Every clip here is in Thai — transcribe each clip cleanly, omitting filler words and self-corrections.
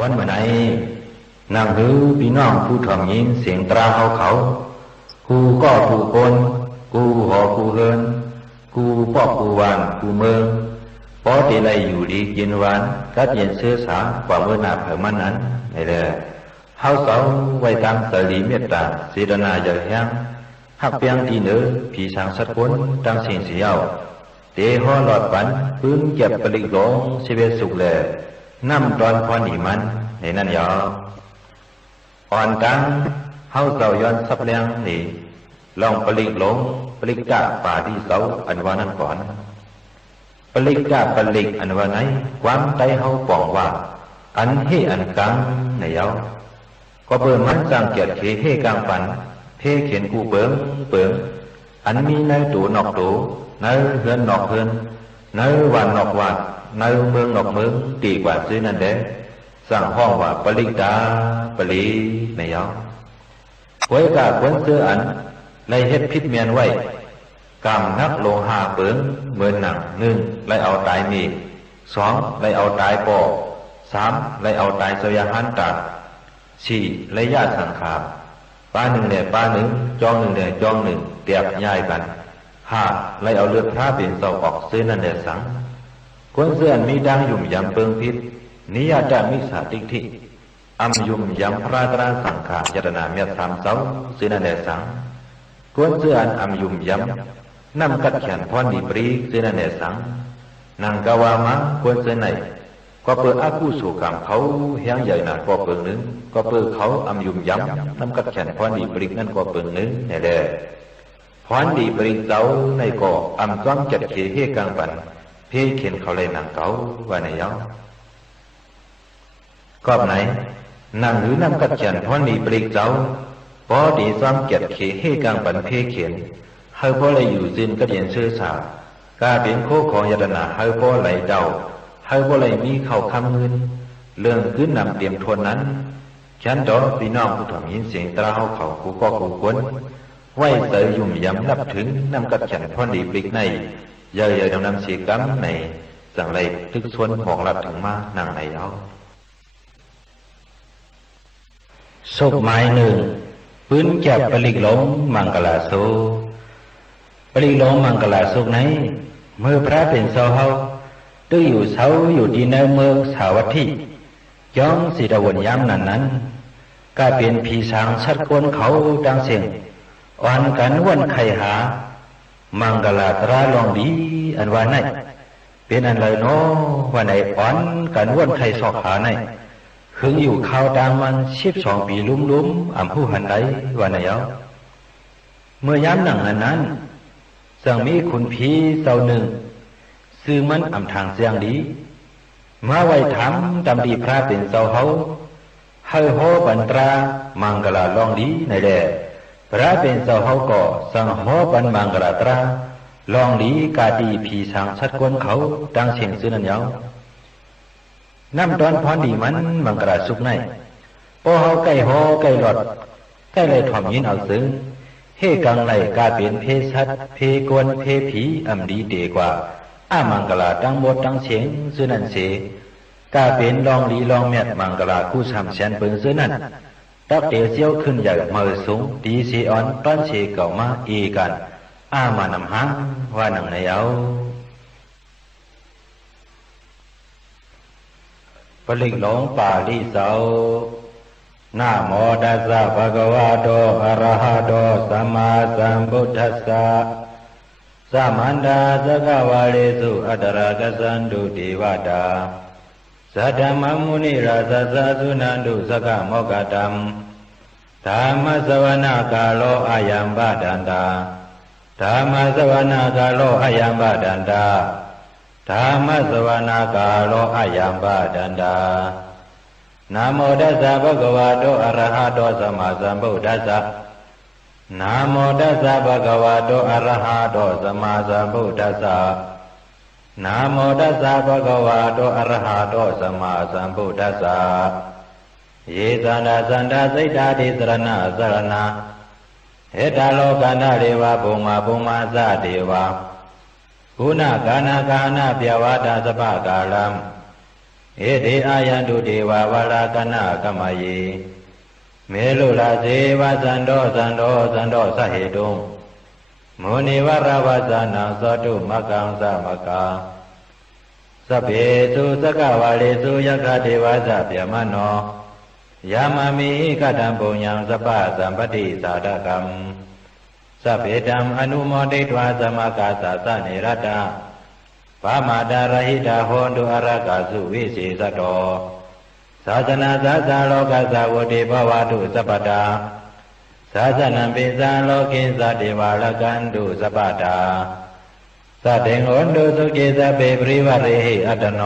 วันเมื่อไหนนั่งดูพี่น้องผู้ถ่อมยินเสียงตราเขากูก็ผู้คนกูหอกูเฮินกูปอกกูวานกูเมืองพอที่ไรอยู่ดีกินหวานกัดเย็นเสื้อสาวกว่าเมื่อนาเผ่ามันนั้นไอ้เด้อเฮาเสาไว้ตามสลีเมตตาศีลนาเยอะแห้งหักเปียงที่เนื้อผีสางสัตว์คนตั้งสิ่งเสียวเตะห่อหลอดปันพื้นเก็บปลิกหลงชีวิตสุขเลยน้ำตอนพอหนีมันในนั่นยออ่อนตังเฮาเสาย้อนสับเลียงนี่ลองปลิกหลงปลิกกะป่าที่เสาอันว่านั้นก่อนปลิกกะปลิกอันว่าไหนความใจเฮาปองว่าอันเฮอันกังในยอก็เปิดมันสร้างเกียรติเฮกังปันเฮเขียนกูเปิงอันมีในตูนอกตูในเฮือนนอกเฮือนในวันนอกวันในเมืองนอกเมืองตีกว่าซื้อนั่นเด้สร้างห้องว่าปลิกาปลีในยอไว้กาควนเสื้ออันในเฮ็ดพิษเมียนไว้กำนักโลหะเปิงเหมือนหนังหนึ่งไล่เอาตายมีสองไล่เอาตายปอสามไล่เอาตายสยาหันตาสี่ไล่ญาติสังขารป้าหนึ่งเนี่ยป้าหนึ่งจองหนึ่งเนี่ยจองหนึ่งเตียบย้ายกันห้าไล่เอาเลือดพระเป็นเสาออกซื้อนั่นแหละสังคนเสื้อมีดังยุ่มยำเปิงพิษนิยาจามิสาติทิอัมยุ่มยำพระตราสังขารยตนาเมียสามเสาซื้อนั่นแหละสังคนเสื้ออัมยุ่มยำนำกัดแขนพรดีปรีซื้อนั่นแหละสังนางกาวามาคนเสื้อไหนก็เปิดอากูสู่กรรมเขาเฮียงใหญ่น่ะก็เปิงนึงก็เปิดเขาอัมยุ่มยำนำกัดแขนพรดีปรีนั่นก็เปิงนึงนี่แหละพรดีปรีเจ้าในก็อัมจ้องจัดเขเฮกังปันเพ่เขียนเขาเลยนางเก่าว่าในยก็ไหนนางหรือนำกัดแขนพรดีปรีเจ้าพอดีซ้อมจัดเขเฮกังปันเพ่เขียนเฮาพอเลยอยู่จินก็เรียนเชื่อสาวกาเป็นโคของยตนาเฮาพอไหลเจ้าเฮาบ่เลยมีเข้าคำเงินเรื่องคืนนำเตรียมทวนนั้นฉันต่อพี่น้องผู้ถ่อมยินเสียงตราเขากูก็กูกวนไหวเตยยุ่มยำนับถึงนำกัดฉันพรดีปลิกในเย่ยๆนำเสียกำในสั่งเลยทึกชวนของหลับถึงมานั่งในเอาศพไม้หนึ่งปืนจับปลิกหลงมังกลาโซปลิกหลงมังกลาโซไหนเมื่อพระเป็นเสาเฮาตื้ออยู่เสาอยู่ที่ในเมืองสาวัตถีย้องสิตะวันย้ำนั้นก็เป็นผีสางชัดกวนเขาดังเสียงอ่อนกันวันไข่หามังกลาตราลองดีอันว่าไหนเป็นอันเลยเนาะว่าไหนอ่อนกันวันไข่สอกหาไหนหึงอยู่ข้าวดังมัน12 ปีลุ้มๆอ่ำผู้หันใดว่าไหนเอาเมื่อย้ำหนังนั้นสั่งมีคุณผีเจ้าหนึ่งซึ่งมันอ่ำทางเสียงดีมาไว้ถามดำดีพระเป็นเจ้าเฮาเฮาโหปันตรามังกลาลองดีในแดพระเป็นเจ้าเฮาก็สั่งโหปันมังกลาตราลองดีกาดีผีสางชัดกวนเขาดังเสียงซื้อนั่นยาวน้ำตอนพรดีมันมังกลาสุกในพอเฮาใกล้โหใกล้หลอดใกล้เลยถ่อมยินเอาซึ้งเฮกังไหลกาเป็นเพชัดเพกวนเพผีอ่ำดีเดกว่าอามังกลาตั้งหมดตั้งเสียงซื้อนั่นเสกาเป็นลองลีลองเมียดมังกลาคู่สามแสนเปิงซื้อนั่นตักเตียวเสียวขึ้นใหญ่เมื่อสูงดีเสียอ่อนต้นเสเก่ามาอีกันอามานำหางว่าหนังในเอาปลิกหลงป่าลิเสานะโมตัสสะภะคะวะโตอะระหะโตสัมมาสัมพุทธัสสะสัมมันตาสกวาเลสุอัตตรกัสสันตุเทวตาสัทธมมุนิราสสะสุนันตุสกโมกตัมธรรมสวนาคาโลอายัมบาดันตาธรรมสวนาคาโลอายัมบาดันตาธรรมสวนาคาโลอายัมบาดันตานะโมตัสสะภะคะวะโตอะระหะโตสัมมาสัมพุทธัสสะนะโมตัสสะภะคะวะโตอะระหะโตสัมมาสัมพุทธัสสะนะโมตัสสะภะคะวะโตอะระหะโตสัมมาสัมพุทธัสสะเยสันดาสันดาสิตาติสรณะสรณะเหตาโลกานาเดวะภูมิสะเดวะกุณกานาเปียวาตาสภากาลัม เอเดอายันตุเทวาวาลากนะกัมมเยเมลุลาเสวะสันโดสันโดสันโดสเหตุงมุนิวราวาสนังสตุมกังสมกาสัพเพสุสกวาเลสุยคเทวาสะเปียมโนยามามิกตัมปุญญังสัพพะสัมปติสาดกัมสัพเพตัมอนุโมทิตวาสมกาสสะเนรตาปามาดารหิตาโหนตุอรกาสุวิเศษโตศาสนาสาสาโลกัสสาวติภวตุสัพพตาศาสนัมปิสาโลกิสติวาลกันตุสัพพตาสัตถิงโหนตุสุขิสัพเพปริวเรหิอัตโน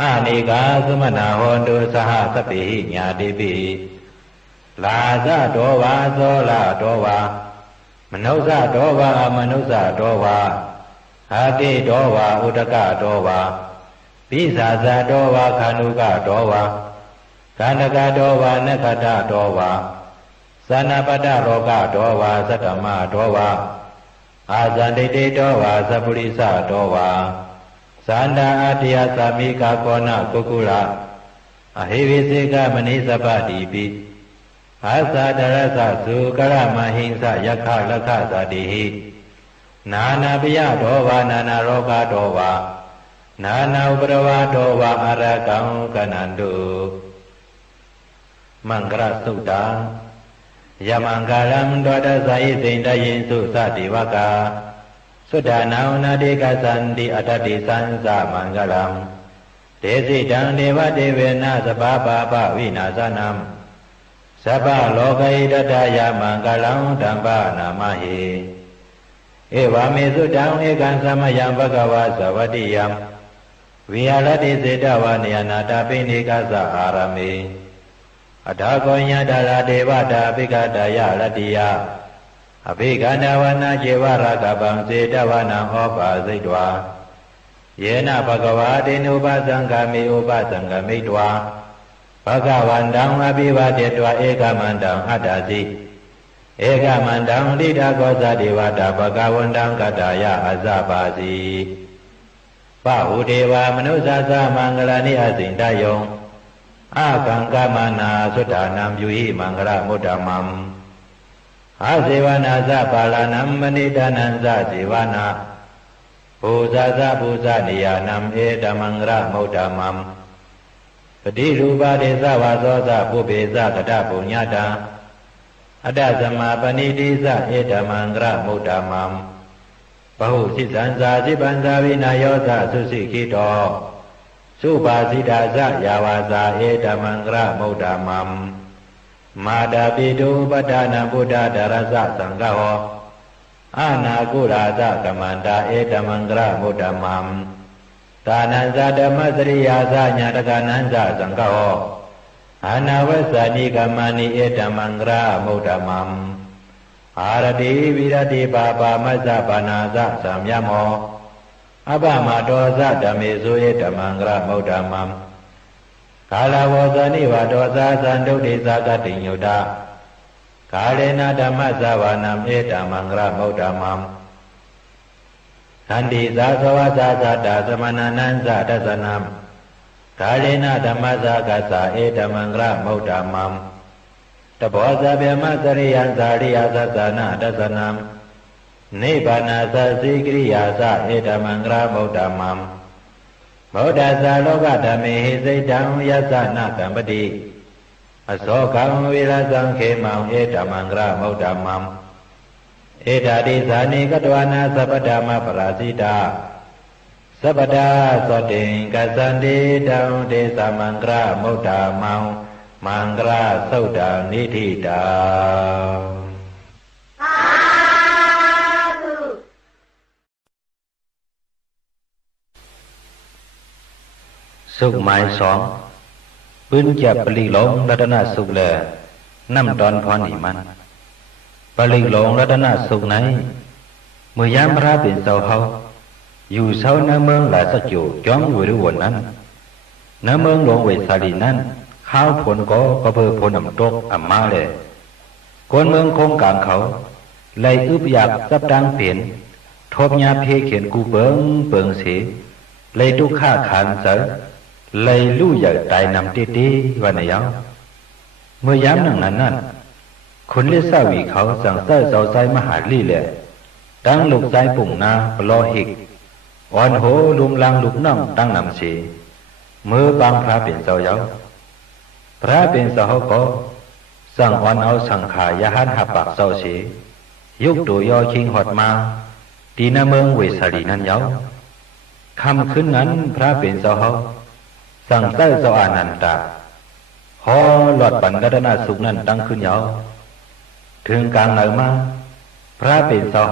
อานิกาสุมนาโหนตุสหสัพพิญาติปิลาสะโตวาโสลาโตวามนุสะโตวาอมนุสะโตวาอาติโตวาอุตกะโตวาปิสาสะโตวาคานุกะโตวากันกะโตวานคตะโตวาสนาปตะโรกะโตวาสัตตมะโตวาอาสันติติโตวาสัพพุริสะโตวาสันดาอติยสามิกาโกนะกุกุลาอหิวิสิกามณิสปติปิอาสาดรสะสุกรมหิงสะยะคะละคะสติหินานาปิยโตวานานาโรกะโตวานานาอุปรวาโตวาอรกังกนันตุมังกรสุตตายมังกลัมโดดสายสิงดยินสุสติวกาสุดานานาดิกสันติอัตติสันสมังกลัมเตสิตังเทวเทเวนะสภาปะปะวินาสนัมสัพพะโลกัยตถายมังกลังธัมปะนามหิเอวามิสุตังเอกันสมยังภะคะวะสวัสดิยังวิหารติเสตวะเนยนาตปิณิกัสสะอารามิอัฏฐโกญญาดาราเทวตาภิกขตายะรติยะอภิกขณวนาเจวรากบังเสตวะนังโอปาสิตวาเยนะภะคะวะเตนุปสังฆามิอุปสังฆมิตวาภะคะวันตังอภิวาเทตวะเอกมันตังอัตตสิเอกมันตังทิฏฐโกสเทวตาภะคะวันตังกัตตายะอัสสะปาสิปะหุเทวามนุสสะสะมังคลานิอสินทะยงอาคังกามนาสุทธานัมยุหิมังคลามุตตมัมอาเสวนาสะปาลานัมมณิดานันสะเสวนาภูซาสะภูซานิยานัมเอตมังคลามุตตมัมปฏิรูปาเดสวาโสสะปุเบสะกตปุญญาตาอัตตสมาปณิติสะเอตมังคลามุตตมัมปะหุสิสันสาสิปันสาวินาโยสะสุสิกิโตสุปาสิตาสะยาวาสาเอตมังคลามุตตมัมมาดาปิตุปทานาพุทธดารสะสังฆโหอานาคุราสะกัมมันตาเอตมังคลามุตตมัมตานันสะธรรมสริยาสะญาตกานันสะสังฆโหอานาวัสสานิกัมมานิเอตมังคลามุตตมัมอารติวิรติปาปามัสสะปานาสะสัมยโมอปมาโตสะธรรมิสุเอตมังคลามุตตมัมกาลาวสานิวาโตสะสันตุติสะกติญุตากาเลนะธรรมสวานัมเอตมังคลามุตตมัมขันติสาสวะสะสัตตสมนานันสะทัสสนัมกาเลนะธรรมสะกัสสะเอตมังคลามุตตมัมตโพสะเบมะสริยันสาริยาสัสสนะทัสสนัมนิพพานาสัสสิกริยาสะเอตมังคลามุตตมัมโมดัสสะโลกธรรมิหิสิตังยัสสะนะกัมปติอโศกังวิรสังเขมังเอตมังคลามุตตมัมเอตติสานิกตวานาสัพพธรรมปราสิตาสัพพทาสติงกัสสันติตังเตสะมังคลามุตตมังมังคลาสุตตานิธิตาสุขหมายสองปืนจับปลีหลงรัตนสุขแลน้ำตอนพรอิมันปลีหลงรัตนสุขไหนเมื่อยามพระเป็นเสาเฮาอยู่เสาในเมืองหลายสัจจุจ้องอยู่ด้วยวันนั้นในเมืองหลวงเวสาลีนั้นข้าวผลก็ประเพอผลน้ำตกอ่ำมาเลยคนเมืองคงกลางเขาไล่อึบอยากสับดังเปลี่ยนทบยาเพเขียนกูเปิงเสีไล่ทุกข้าขานเส เลยลู่ใหญ่ตายนำเต้ๆวันยาวเมื่อย้ำนั้นคนเลี้ยสาวีเขาสั่งเส้เสาใจมหาลีแหละตั้งลูกใจปุ่งนาปลอหิกอ่อนโหลุมลังลูกน้องตั้งนำเสียเมื่อบางพระเป็นเจ้าเยาพระเป็นเจ้าก็สั่งอ่อนเอาสังขายาหันหับปากเจ้าเสียยกตัวยอคิงหอดมาตีนาเมืองเวสาลีนั้นเยาคำขึ้นนั้นพระเป็นเจ้าสั่งเส้เจ้าอานันตาหอหลอดปันรัตนาสุขนั้นตั้งขึ้นเยาถึงกลางไหนมาพระเป็นเจ้า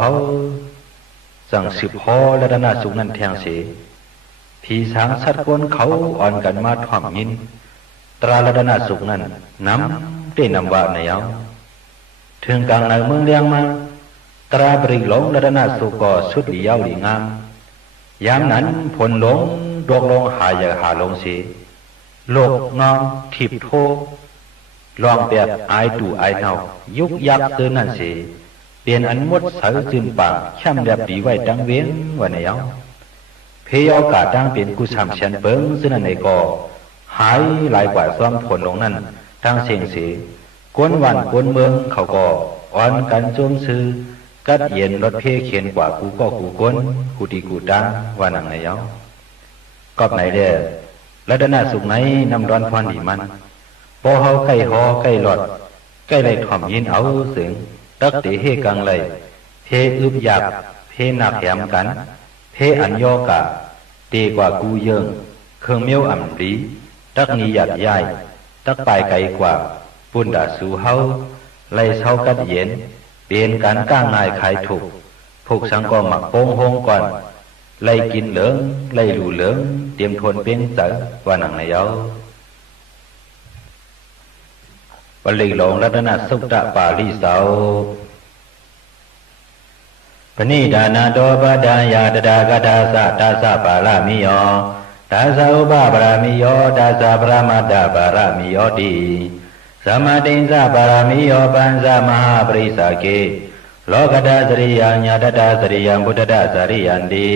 สั่งสืบหอรัตนาสุขนั้นแทงเสียผีสางสัตว์ก้นเขาอ่อนกันมาถ่อมยินตรารัตนาสุขนั้นน้ำได้นำว่าในเยาถึงกลางไหนเมืองเลี้ยงมาตราบริหลงรัตนาสุขก็สุดหลีเย้าหลีงามยามนั้นผลหลงดวงลงหายหาลงเสียโลกงองทิพโทลองแบบไอตู่ไอเนายุกยักเตือนนั่นเสียเปลี่ยนอันมดเสือจืนปากช่ำแบบดีไว้ดังเว้นวันไหนเอาเพยอากาศดังเปลี่ยนกุศลเชียนเบิ้งซึ่งนั่นในก็หายหลายกว่าซ้อมผลลงนั้นทางเสียงเสียกวนวันกวนเมืองเขาก็อ่อนกันโจมซื้อกัดเย็นรถเพเขียนกว่ากูก็กูกวนกูดีกูดังว่านังไหนเอากอบไหนเด้อรัตนาสุขไหนนำร้อนพรดีมันพอเฮาใกล้หอใกล้หลอดใกล้ไหลถ่อมยินเอาเสียงตักเตเฮกังไหลเพอึบหยาบเพหนักแหมกันเพอันยอกะเตกว่ากูเยิงเครื่องเมียวอ่ำดีตักนี้หยัดย่ายตักปลายไกลกว่าปุ่นดาสู่เฮาไหลเศร้ากัดเย็นเปลี่ยนการก้างง่ายขายถูกผูกสังก็หมักโป้งโฮงก่อนไล่กินเหลืองไล่หลู่เหลืองเตรียมทนเป็นเสือว่าหนังในเย้าบริหลงรัตนสุตตะปาลิเสาปณิดานาโตปดายาตดากตาสะตาสะปารามิโยตาสะอุปปารามิโยตาสะปรมัตถปารามิโยติสมาติสะปารามิโยปัญสะมหาปริสาเกโลกตาสริยาญาตตาสริยังพุทธตาสริยันติ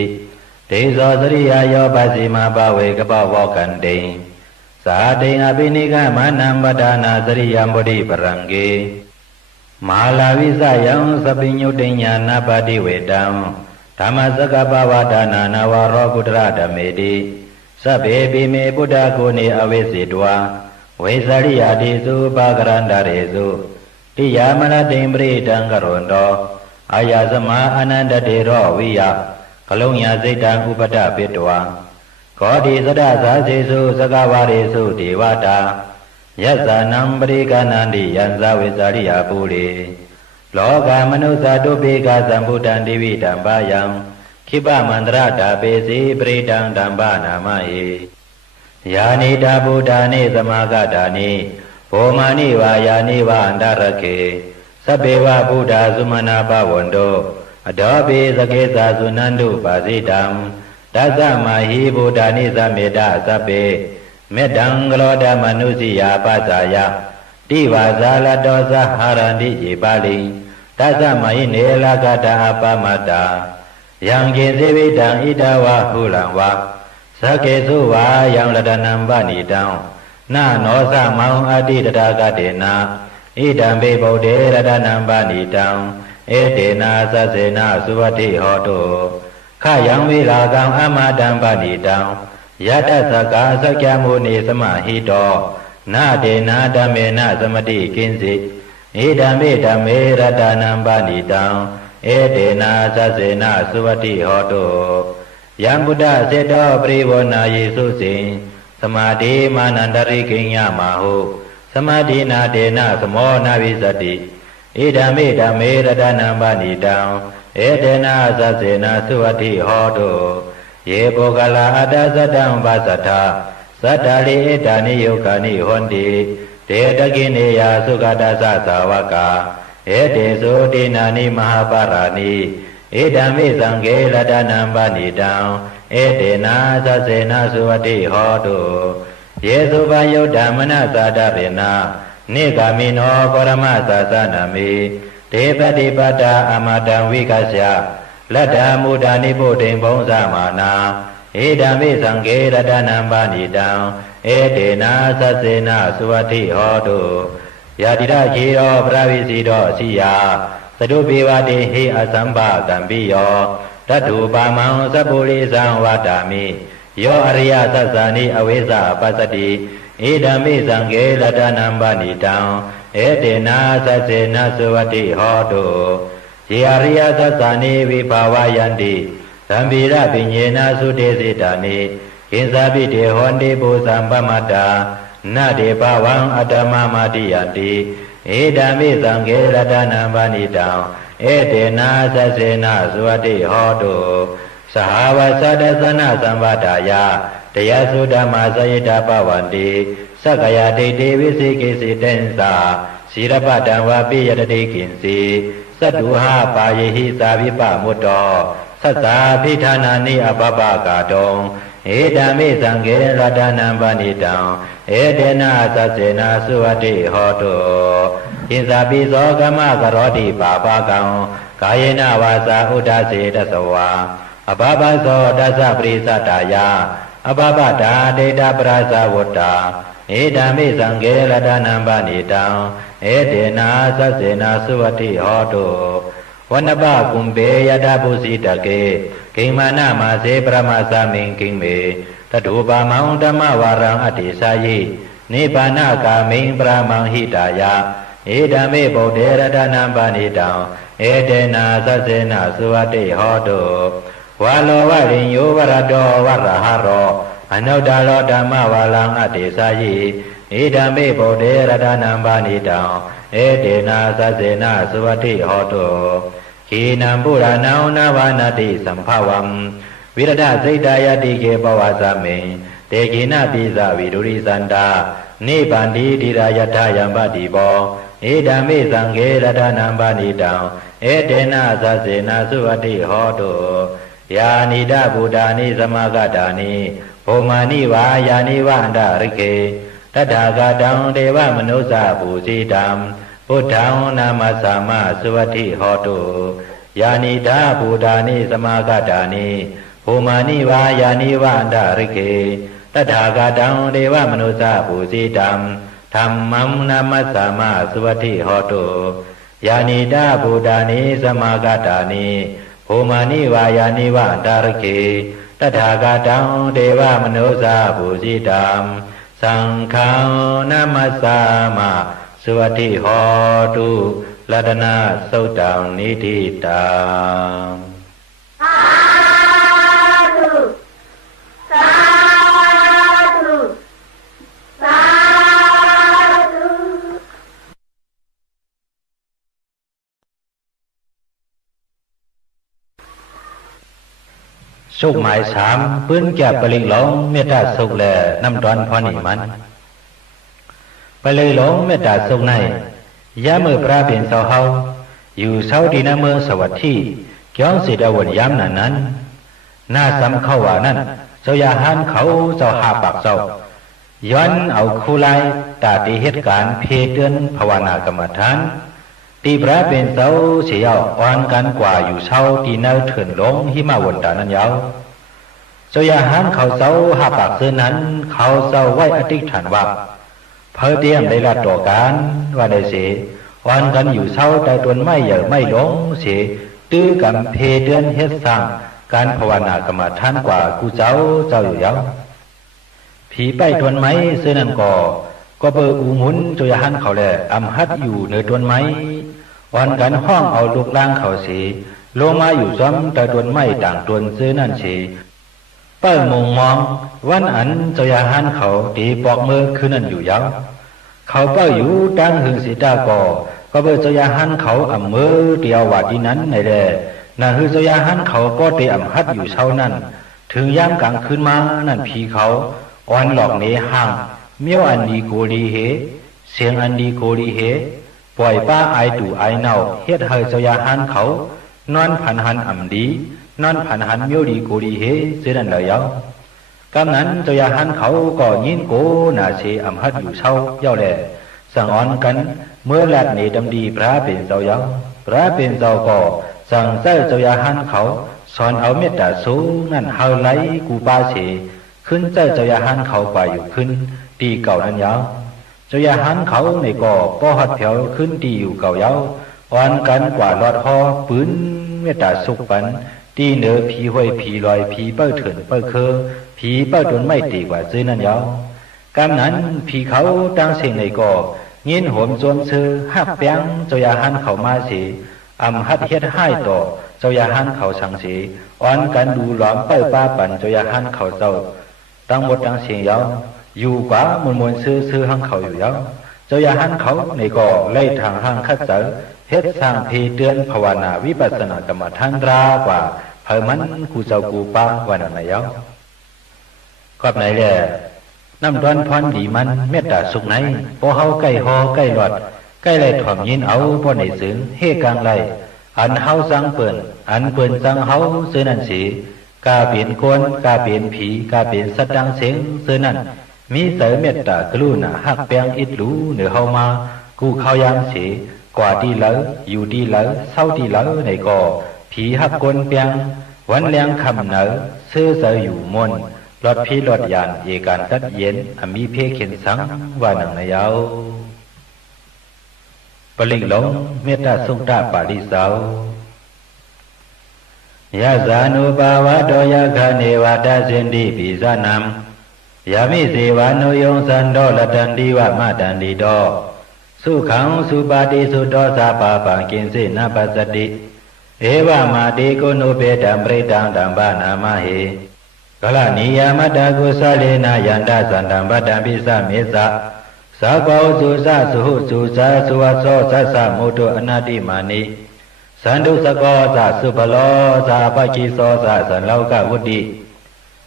เตโสสริยาโยปัสสิมาปเวกปวกันเตสาเตอภินิกมานัมปดานาสริยัมบุริปรังเกมหาลาวิสยังสปิญญุติญาณปฏิเวตังธรรมสกปวดานานาวโรกุตระธเมติสัพเพปิเมพุทธโกเนอเวสิตวาเวสริยาติสุปะกรันดาเรสุติยามะติมปริตังกรุณโตอาญาสมาอนันตเตโรวิยะกลุญญาสิตังอุปตะปิตวาขอดีสดาสาเสสุสกวาเรสุเทวตายัสสานัมปริกานันติยันสาเวสาริยาปุริโลกามนุสาตุเปกาสัมพุทธันติวิตัมปายังขิปะมันตระตาเปสีปริตังตัมปานามาเยยานิตาพุทธานิสมากตานิโภมานิวายานิวาอันตรเคสัพเพวะพุทธาสุมาณาภวันโตอดอปิสเกสาสุนันตุปาสิตัมตัสสะมาหิพุทธานิสัมเมตตาสัพเพเมตังกโลดมนุสิยาปัสสายะติวาสาลโตสหารันติอิปาลิตัสสะมาหิเนลกตาอปามาตายังเกสิวิตังอิตาวะหุลังวะสเกสุวายังรัตนัมปณิตังนาโนสะมังอติตถาคเตนะอิดัมเปโพเดรัตนัมปณิตังเอเตนะสัสเสนะสุวัติโหตุขยังวิลากังอมาตัมปณิตังยัตสกาสกยมุนีสมาหิโตนาเดนะธัมเมนะสมติกินสิอิดัมเมธัมเมรัตนัมปณิตังเอเตนะสัสเสนะสุวัติโหตุยัมพุทธเสโตปริวนาเยสุสิสมาธิมานันตริกิญญามาหุสมาธินาเดนะสโมนาวิสติอิดัมเมธัมเมรัตนัมปณิตังเอเตนะสัสเสนะสุวัติโหตุเยโภกลาอัตสัตตังปัสสัทธาสัตตาลิเอตานิโยกานิหนติเตตกิเนยาสุขตัสสะสาวกาเอเตสุตินานิมหาปารานิเอตัมมิสังเกรัตนัมปณิตังเอเตนะสัสเสนะสุวัติโหตุเยสุปยุตตมนะสาดาเรนะนิกามิโนปรมัสสะสนามิเทปฏิปตาอมตังวิกัสสะลัทธามุดานิโพธิงพงสมานาเอ ဓมมิสังเกรตนัมปานิตังเอเตนะสัสเสนะสุวัตถิโหตุยาติระขีโรพระวิสีโรสิยาสตุปิวติหิอสัมภะกัมปิโยตัตถุปามังสัพพุริสังวัตตามิโยอริยสัสสานิอเวสะปัสสติဓမ္မိสังเกรตนัมปานิตังเอเตนะสัสเสนะสุวัตถิโหตุเยอริยสัสสานิวิภาวายันติသမ္ဗိရပိညေနာသုတေစိတာနိကိဉ္စာပိတေဟောတိပုသံပမတ္တာနတေဘဝံအတ္တမမတိယတိဧဓမ္မိသံဃေရတနံပါဏိတံဧတေနာသစေနသုဝတိဟောတုသဟာဝသတ္တသနသမ္ပတာယတရားသုဓမ္မသယတပဝန္တိသက္ကယဒိဋ္ဌိဝိသိကိစိတေသစီရပတံဝပိယတတိကိဉ္စီသတ္တုဟပါယေဟိသာဝိပမုတ္တောသတ္တာပိဋ္ဌာနာနိအပပကာတုံဧဓမ္မိသံဃေရတနံပဏိတံဧတေနသစ္စေနသုဝတိဟောတုဣဇာပိဇောကမကရောတိပါပကံကာယေနဝါစာဥဒ္ဒစေတသဝါအပပဇောတသပရိသတ္တာယအပပတာဒိဋ္ဌပရဇဝတ္တာဧဓမ္မိသံဃေရတနံပဏိတံဧတေနသစ္စေနသုဝတိဟောတုဝနပကုံပေယတပုစီတကေဂိမာနမစေပရမသမင်ကိမေတတုပါမံဓမ္မဝါရံအတ္တိစာယိနိဗ္ဗာနကာမိံပရမံဟိတာယဧဓမ္မေဗုဒ္ဓေရတနံပဏိတံဧတေနသစ္စေနသုဝတိဟောတုဝါလောဝရိညောဝရတောဝရဟရောအနုတ္တလောဓမ္မဝါရံအတ္တိစာယိဣဓမ္မေဗုဒ္ဓေရတနံပဏိတံဧတေနသစ္စေနသုဝတိဟောတုခေနံပုရဏံနဝနာတိသံဖဝံဝိရဒစိတ်တယတိကေပဝါသမေတေခေနပိဇဝိဒုရိသန္တာနိဗ္ဗန္တိတိရာယထယံပတိဘောဧဓမ္မိသံဃေရတနံပဏိတံဧတေနသစ္စေနသုဝတိဟောတုယာနိဒဗုဒ္ဓာနိသမဂတာနိဘုံမာနိဝါယာနိဝန္တရိကေတထာဂတံဒေဝမနုဿပုစီတံဘုဒ္ဓံနာမသမသုဝတိဟောတုယာနိဒဗုဒ္ဓာနိသမဂတာနိဘုံမာနိဝါယာနိဝန္တရိကေတထာဂတံဒေဝမနုဿပုစီတံဓမ္မံနာမသမသုဝတိဟောတုယာနိဒဗုဒ္ဓာနိသမဂတာနိဘုံမာနိဝါယာနိဝန္တရိကေတထာဂတံဒေဝမနုဿပုစီတံသံဃံနာမသမသုဝတိဟောတုလတနာသုတ်တံနိတိတံသာဓုသာဓုသာဓုสุขหมายสามปื้นแก่ปลิงหลงเมตตาสุขแลน้ำดอนพอนี่มันปลิงหลงเมตตาสุขในยามมือพระเป็นเสาเฮาอยู่เสาดีนาเมืองสวัสดีเกี่ยวสิดาวนยามนั้นหน้าซ้ำเข้าว่านั้นเจ้าอยาหันเขาเจ้าหาปากเจ้าย้อนเอาคู่ไล่ตาตีเหตุการณ์เพเตือนภาวนากรรมฐานตีพระเป็นเสาเสียวอ่อนกันกว่าอยู่เสาตีเนื้อเถื่อนลงหิมาวนตานั้นยาวเจ้าอยาหันเขาเจ้าหาปากเสื้อนั้นเขาเจ้าไว้อธิษฐานว่าเพอเตรียมได้ละต่อการว่าได้เสียอ่อนกันอยู่เสาแต่ตนไม่เหย่อไม่หลงเสียตื้อกันเพเดือนเฮ็ดสร้างการภาวนากรรมฐานกว่ากูเจ้าอยู่ยาวผีไปตนไม้เสื้อนั้นก็เปิดอูหมุนจอยหันเขาแหละอำหัดอยู่เหนือตนไม้อ่อนกันห้องเอาลูกล่างเขาเสียลงมาอยู่ซ้ำแต่ตนไม้ต่างตนเสื้อนั่นเสียเปิ้ลมองมองวันอันจอยหันเขาตีปอกมือคืนนั้นอยู่ยาวเขาเป้าอยู่ดังหึงสีตาก็เปิดจอยหันเขาอำมือเดียวว่าที่นั้นในแดนั่นคือจอยหันเขาก็เตะอำหัดอยู่เช้านั้นถึงย่างกลางคืนมานั่นผีเขาอ่อนหลอกเนห่างเมียวอันดีโกลีเหเสียงอันดีโกลีเหปล่อยป้าไอตู่ไอเน่าเฮ็ดให้เจ้ายาหันเขานอนผันหันอ่ำดีนอนผันหันเมียวดีโกลีเหเสียนั่นเลยยาวกำนั้นเจ้ายาหันเขาก็ยินโกน่าเชอ่ำหัดอยู่เช้าเย้าแหล่สั่งอ่อนกันเมื่อแลดเนดำดีพระเป็นเจ้ายาวพระเป็นเจ้าก็สั่งเจ้ายาหันเขา สอนเอาเมตตาสูงนั่นเฮาไหลกูปาเสขึ้นเจ้าอย่าหันเขาไปอยู่ขึ้นตีเก่านั้นยาวเจ้าอย่าหันเขาในก่อป้อหัดเผาขึ้นตีอยู่เก่ายาวอ่อนกันกว่าลอดหอปืนเมตตาสุกปันตีเหนือผีห้วยผีลอยผีเป้าเถินเป้าเคอผีเป้าจนไม่ตีกว่าซื้อนั้นยาวกำนั้นผีเขาตั้งเสียงในก่อยินโหมจวนซื้อหักแป้งเจ้าอย่าหันเขามาเสีอำหัดเฮ็ดให้ต่อเจ้าอย่าหันเขาสังเสีอ่อนกันดูหลอมเป้าป้าปั่นเจ้าอย่าหันเขาเจ้าตั้งหมดตั้งเสียงยาวอยู่กว่ามวลซื้อหังเขาอยู่ยาวเจ้าอย่าหันเขาในก่อไล่ทางหังคัดเสเฮ็ดสร้างพีเตือนภาวนาวิปัสสนากรรมฐานรากว่าเผมันกูเจ้ากูป้าวันไหนยาวก็ไหนแหละน้ำดอนพรดีมันเมตตาสุขไหนพอเฮาใกล้หอใกล้หลอดใกล้ไหลถ่อมยินเอาพอในสึงเฮกลางไหลอันเฮาสังเปิ่นอันเปิ่นสังเฮาซื้อนั่นสีกาเปลี่ยนกวนกาเปลี่ยนผีกาเปลี่ยนสัตว์ดังเสียงซื้อนั่นมีเสเมตตากรุณาหักแปงอิดหลูเหนือเฮามากูเข้ายามสีกว่าดีเหลออยู่ดีเหลอเศร้าดีเหลอในก่อผีหักกวนแปงวันแรงคำเหนอซื้อเสอยู่มนหลอดผีหลอดยานเอการตัดเย็นมีเพเข็นสังว่าหนังในยาวปลิงหลงเมตตาสุงตาปาริสาวยะสานุปาวะโดยะคเนวะตาสินติปิสานามยามิเสวานุยงสันโดละตันติวะมะตันติโตสุขังสุปาติสุโตสาปะปังกินสินาปัสสติเอวะมาติโกนุเปตัมปริตังตัมปนามะเหกะละนิยามตะกุสะเลนะยันตะสันตัมปตัมปิสะเมสะสาโกสุสะสุหุสุสะสุวัสโสสัสสะโมตุอนาติมานิสันตุสโกสะสุภโลสะปะกิโสสะสันโลกวุติ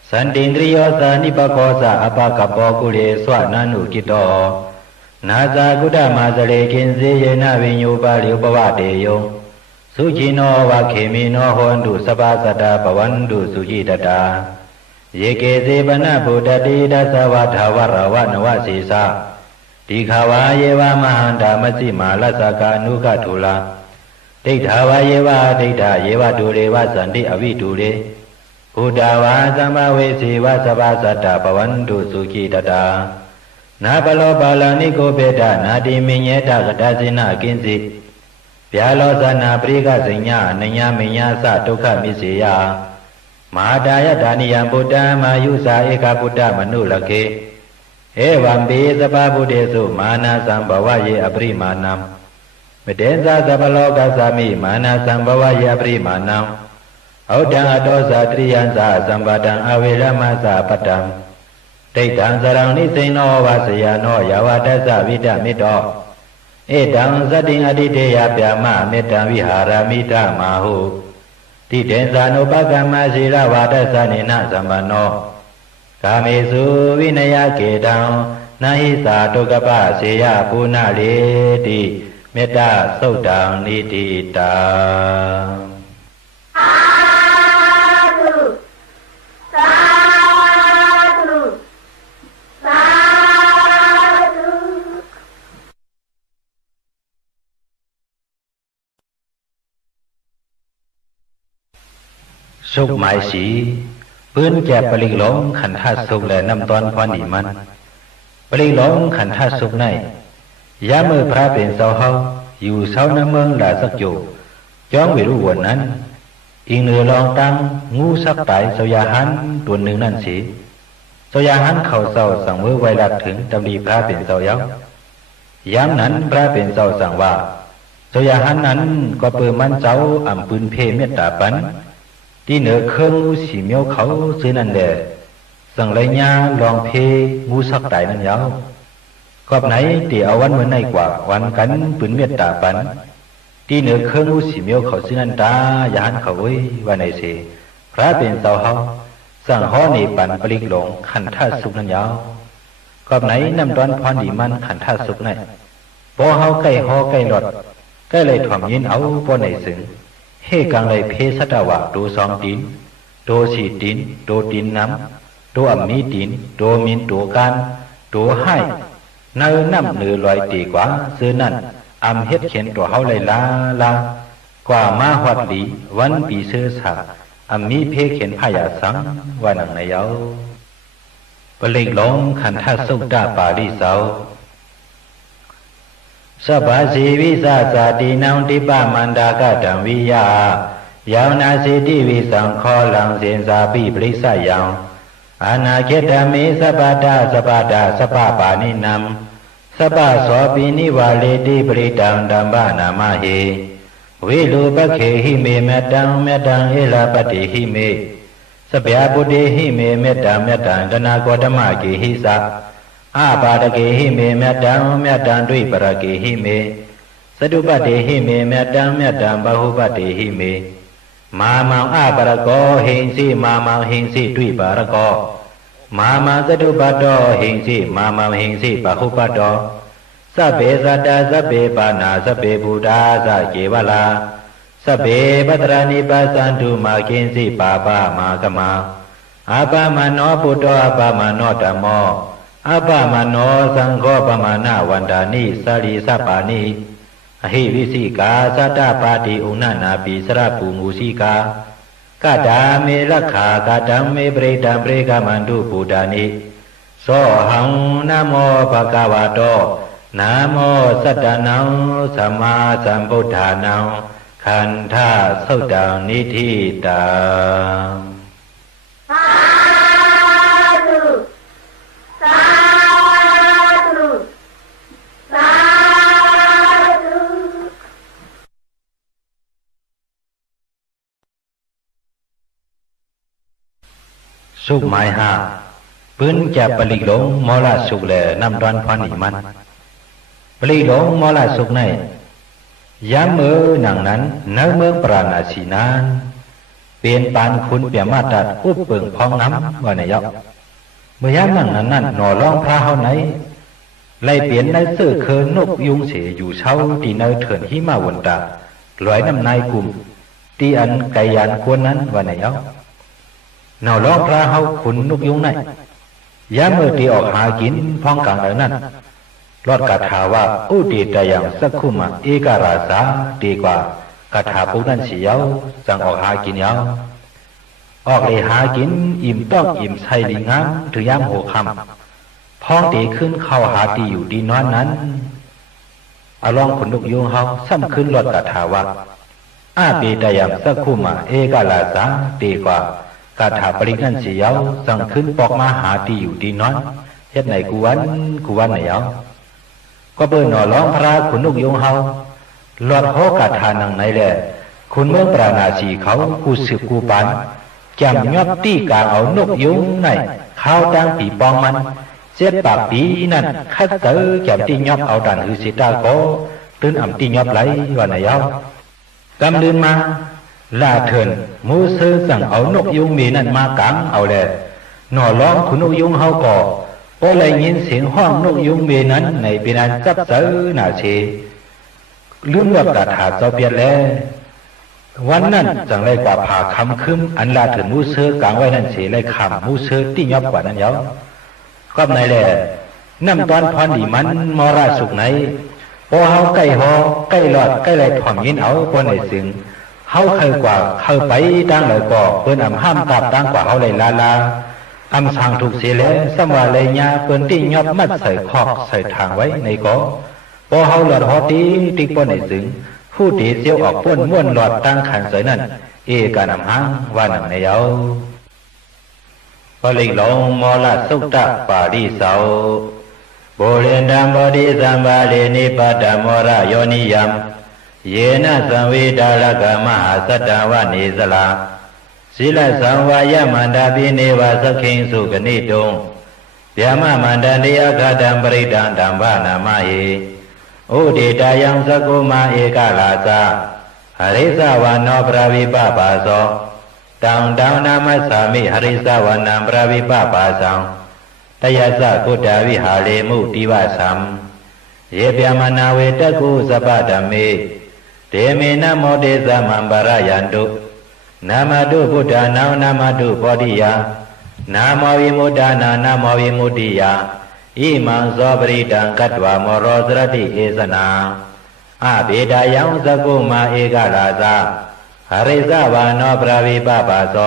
สันตินทริโยสะนิปโกสะอปะกปโปกุเลสวะนันุกิโตนาสากุฎมาสเลกินเสยนะวิญญูปะริอุปวะเตโยสุจิโนวะเขมิโนโหนตุสปะสัตตะปวันตุสุจิตตาเยเกเสปนะพุทธติดัสสวะทาวรวะนวะสีสะติขาวาเยวะมหันตามสิมาลัสสกานุกทุลาဒိဋ္ဌာဝါယေဝဒိဋ္ဌာယေဝဒုရေဝဇန္တိအဝိဒုရေဘုဒ္ဓဝါသမ္မာဝေစီဝသဗ္ဗသတ္တပဝန္တုစုခိတတနာပလောပါဠိကိုပေတနာတိမညေတကတဇိနကိဉ္စီဗျာလောဇနာပရိကဇိညာအနညာမညာသဒုက္ခမိစေယမဟာတာယဒါနိယံဗုဒ္ဓမာယုဇာဧကဗုဒ္ဓမနုလကေဧဝံပိသဗ္ဗဗုဒ္ဓေစုမာနာသံဘဝယေအပရိမာဏံမတေဇာသဗ္ဗလောကသမိမာနာသံဘဝယေအပရိမာဏံဩတံအတောဇာတရိယံသာသံပါတံအဝေရမသပတ္တံဒိဋ္ဌံသရံနိစိနောဝါစယနောယဝတ္တသဝိတမေတ္တောဧတံသတ္တိအတိတေယဗျာမမေတ္တံဝိဟာရမိတမဟုတိတေဇာနုပကမ္မစီရဝါဒသနေနသမ္ပနောကာမေစုဝိနယကေတံနာဟိသာဒုက္ကပစေယပုဏ္ဏလေတိမေတ္တာသုတ်တံနိတိတာสุขหมายสีปืนแก่ปริหลงขันธาสุขและน้ำตอนพรนีมันปริหลงขันธาสุขในยามือพระเป็นเสาเฮาอยู่เสาน้ำเมืองหลาสักอยู่จ้องไม่รู้วันนั้นอิงเนือลองตั้งงูสักไตเสายาหันตัวหนึ่งนั่นสีเสายาหันเข่าเสาสั่งมือไวรักถึงตำดีพระเป็นเสาเย้ายามนั้นพระเป็นเสาสั่งว่าเสายาหันนั้นก็เปิดมันเจ้าอ่ำปืนเพเมตตาปันที่เหนือเครื่องงูสีเมียวเขาซื้อนั่นแหละสั่งไรญาลองเพงูสักไตนั่นเย้ากอบไหนตีเอาวันเมื่อไหนกว่าวันกันปืนเมตตาปันที่เหนือเครื่องงูสีเมียวเขาซื้อนั่นตายานเขาไว้วันไหนเสพระเป็นเสาเฮาสั่งฮ้อในปันปลิกหลงขันธาสุกนั่นเย้ากอบไหนน้ำตอนพรดีมันขันธาสุกนั่นพอเฮาใกล้ฮ้อใกล้หลอดใกล้เลยถ่อมยินเอาพอไหนสึงเฮกังเลยเพสัตวะดูสองตีนดูสี่ตีนดูตีนน้ำดูอัมมีตีนดูมินดูการดูให้เนื้อน้ำเนื้อลอยตีกว่าซื้อนั่นอัมเฮ็ดเขียนตัวเฮาเลยลากว่ามาหอดหลีวันปีเสื้อสา มีเพเข็นพายาสังว่านังในเยาปลิกหลงขันทัสุดาปาริเสาสบาสีวิสาสาตินังติปามันดากะดังวิยายาวนาสิติวิสังขอลังเสียนสาปิปริสายังอาณาเขตมิสปาดาสปาดาสปาปานินัมสปาสวปินิวาเลติปริตังดัมบานามาเหวิลูปเขหิเมเมตังเมตังเอลาปฏิหิเมสเปียปุติหิเมเมตังเมตังกนาโกตมะเกหิสะอาปาตเกหิเมเมตังเมตังด้วยปรเกหิเมสตุปฏิหิเมเมตังเมตังบาหุปฏิหิเมมามังอาปรโกหิงสิมามังหิงสิด้วยปรโกมามังสตุปโตหิงสิมามังหิงสิบาหุปโตสัพเพสัตตาสัพเพปานาสัพเพบูดาสัจเจวลาสัพเพปัตรานิปัสสันตุมาคินสิปาปามากมาอาปามโนปุตโตอาปามโนธัมโมอาปามโนสังโฆปมานาวันดานิสาริสัปปานิอหิวิสิกาสัตตปาติอุณานาปิสระปูมุสิกากะดาเมลักขากะดังเมปริตังปริกามันตุปุดานิโสหังนะโมภะคะวะโตนะโมสัตตนังสัมมาสัมพุทธานังขันธาสุตังนิธิตังสาธุสาธุสาธุสุขหมายห้าปืนจะปลิกหลงมอลาสุขแลนำดอนพานิมันปลีหลงมอลาสุกในยามมือหนังนั้นเนื้อเมืองปราณาสีนานเปลี่ยนปานคุณเปียมาตัดอุบเปิงพองน้ำว่าในยอกเมื่อยามหนังนั้นหน่อร้องพระเฮาไหนไล่เปลี่ยนในเสื้อเคินนกยุงเสยอยู่เช้าตีเนยเถินหิมาวันตาลอยน้ำนายกลุ่มตีอันไก่ยานควรนั้นว่าในยอกหน่อร้องพระเฮาขุนนกยุงในยามมือตีออกหากินพองกลางเอานั้นรอดคาถาว่าอุติตยังสักขุมาเอกราสาดีกว่าคาถาพวกนั้นเสียวสั่งออกหากินยาวออกเลยหากินอิ่มต้องอิ่มใส่ลิงามถึงยามหัวค่ำพ้องตีขึ้นเข้าหาตีอยู่ดีนอนนั้นอารองขนลุกยุงเฮาซ้ำขึ้นรอดคาถาว่าอาติตยังสักขุมาเอกราสาดีกว่าคาถาปริกันเสียวสั่งขึ้นปอกมาหาตีอยู่ดีนอนเฮ็ดไหนกูวันไหนเอาก็เบิ่นหน่อร้องพระขุนนกยงเฮาหลอดโหกาทานังไหนแหละคุณเมืองปราณาสีเขากูสืบกูปานจำยอบตี้กางเอานกยงไหนข้าวดังปีปองมันเจ็ดปากปีนั่นคัดเตอจำตี้ยอบเอาดันคือสิตาโกตื่นอ่ำตี้ยอบไหลว่าไหนเอากำลืนมาลาเถินมูเซอสั่งเอานกยงมีนั่นมากางเอาแหละหน่อร้องขุนนกยงเฮาก่อพอเลยยินเสียงห้องนกยุงเบนั้นในปีนั้นจับเสือหนาเชลืมว่ากาถาเจ้าเปียดแล้ววันนั้นจังไรกว่าผ่าคำคืมอันลาถึงมูเสือกลางไว้นั่นเฉไรคำมูเสือที่ยอบกว่านั้นเยาก็ในแหละน้ำตอนพรดีมันมอราสุกไหนพอเฮาใกล้หอใกล้หลอดใกล้ไรถ่อมยินเอาพอในสึงเฮาเคยกว่าเคยไปตั้งเลยก่อเปิ้นอำห้ามตับตั้งกว่าเฮาเลยลาอำสั่งถูกเสียแล้วสมว่าเลยญาเปิ้นที่ยอบมัดใส่คอกใส่ทางไว้ในก่อพอเฮาหลอดหอตีติ๊กป้นในสึงผู้ตีเสียวออกป้นม้วนหลอดตั้งขันใส่นั่นเอกานำหางว่านังในเยาปลิกหลงมอลาสุตตะปาริเสาโบเรนดัมบดิสัมบาเลนิปตมรโยนิยมเยนะสังวิดาลกมหาสัตตวะนิสลาศีลสังวายมันดาปิเนวะสขิงสุกนิตุงยามมันดันติอาคาตัมปริตังธัมภนามาหิอุดิตายังสกุมาเอกลาสาหริสาวานโนปราวิปปาโสตังดังนามัสสามิหริสาวานังปราวิปปาสังตยัสสะกุฏาวิหาเลมุติวะสัมเยเปียมนาเวตกุสปะธเมเตเมนะโมเตสมัมปะระยันตุนามาตุพุทธานังนามาตุโพธิยานาโมวิมุตตานานาโมวิมุตติยาอิมังโสปริตังกัตวะโมโรสรติเอสนาอาเบดายังสกุมาเอกลาสาห ริสาวานอปราวิปะปะโส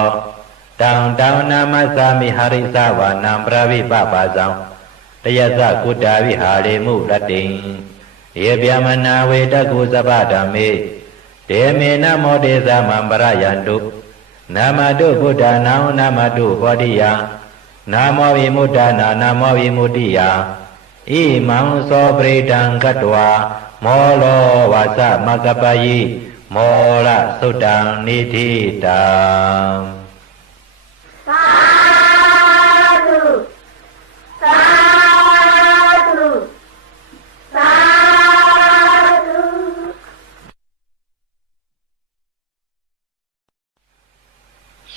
ตังตังนามัสสามิหริสาวานังปราวิปะปะสังตยสะกุฏาวิหาริมุรติงเยဗျมนาเวตกุสปะธัมเมเตเมนะโมเดสะมัมปรยันตุนามาตุพุทธานังนามาตุโพธิยานาโมวิมุตตานานาโมวิมุตติยาอิมังโสปริตังกัตวาโมโลวาสะมะกะปะยิโมละสุตังนิธิตังสาธุสาธุสาธุ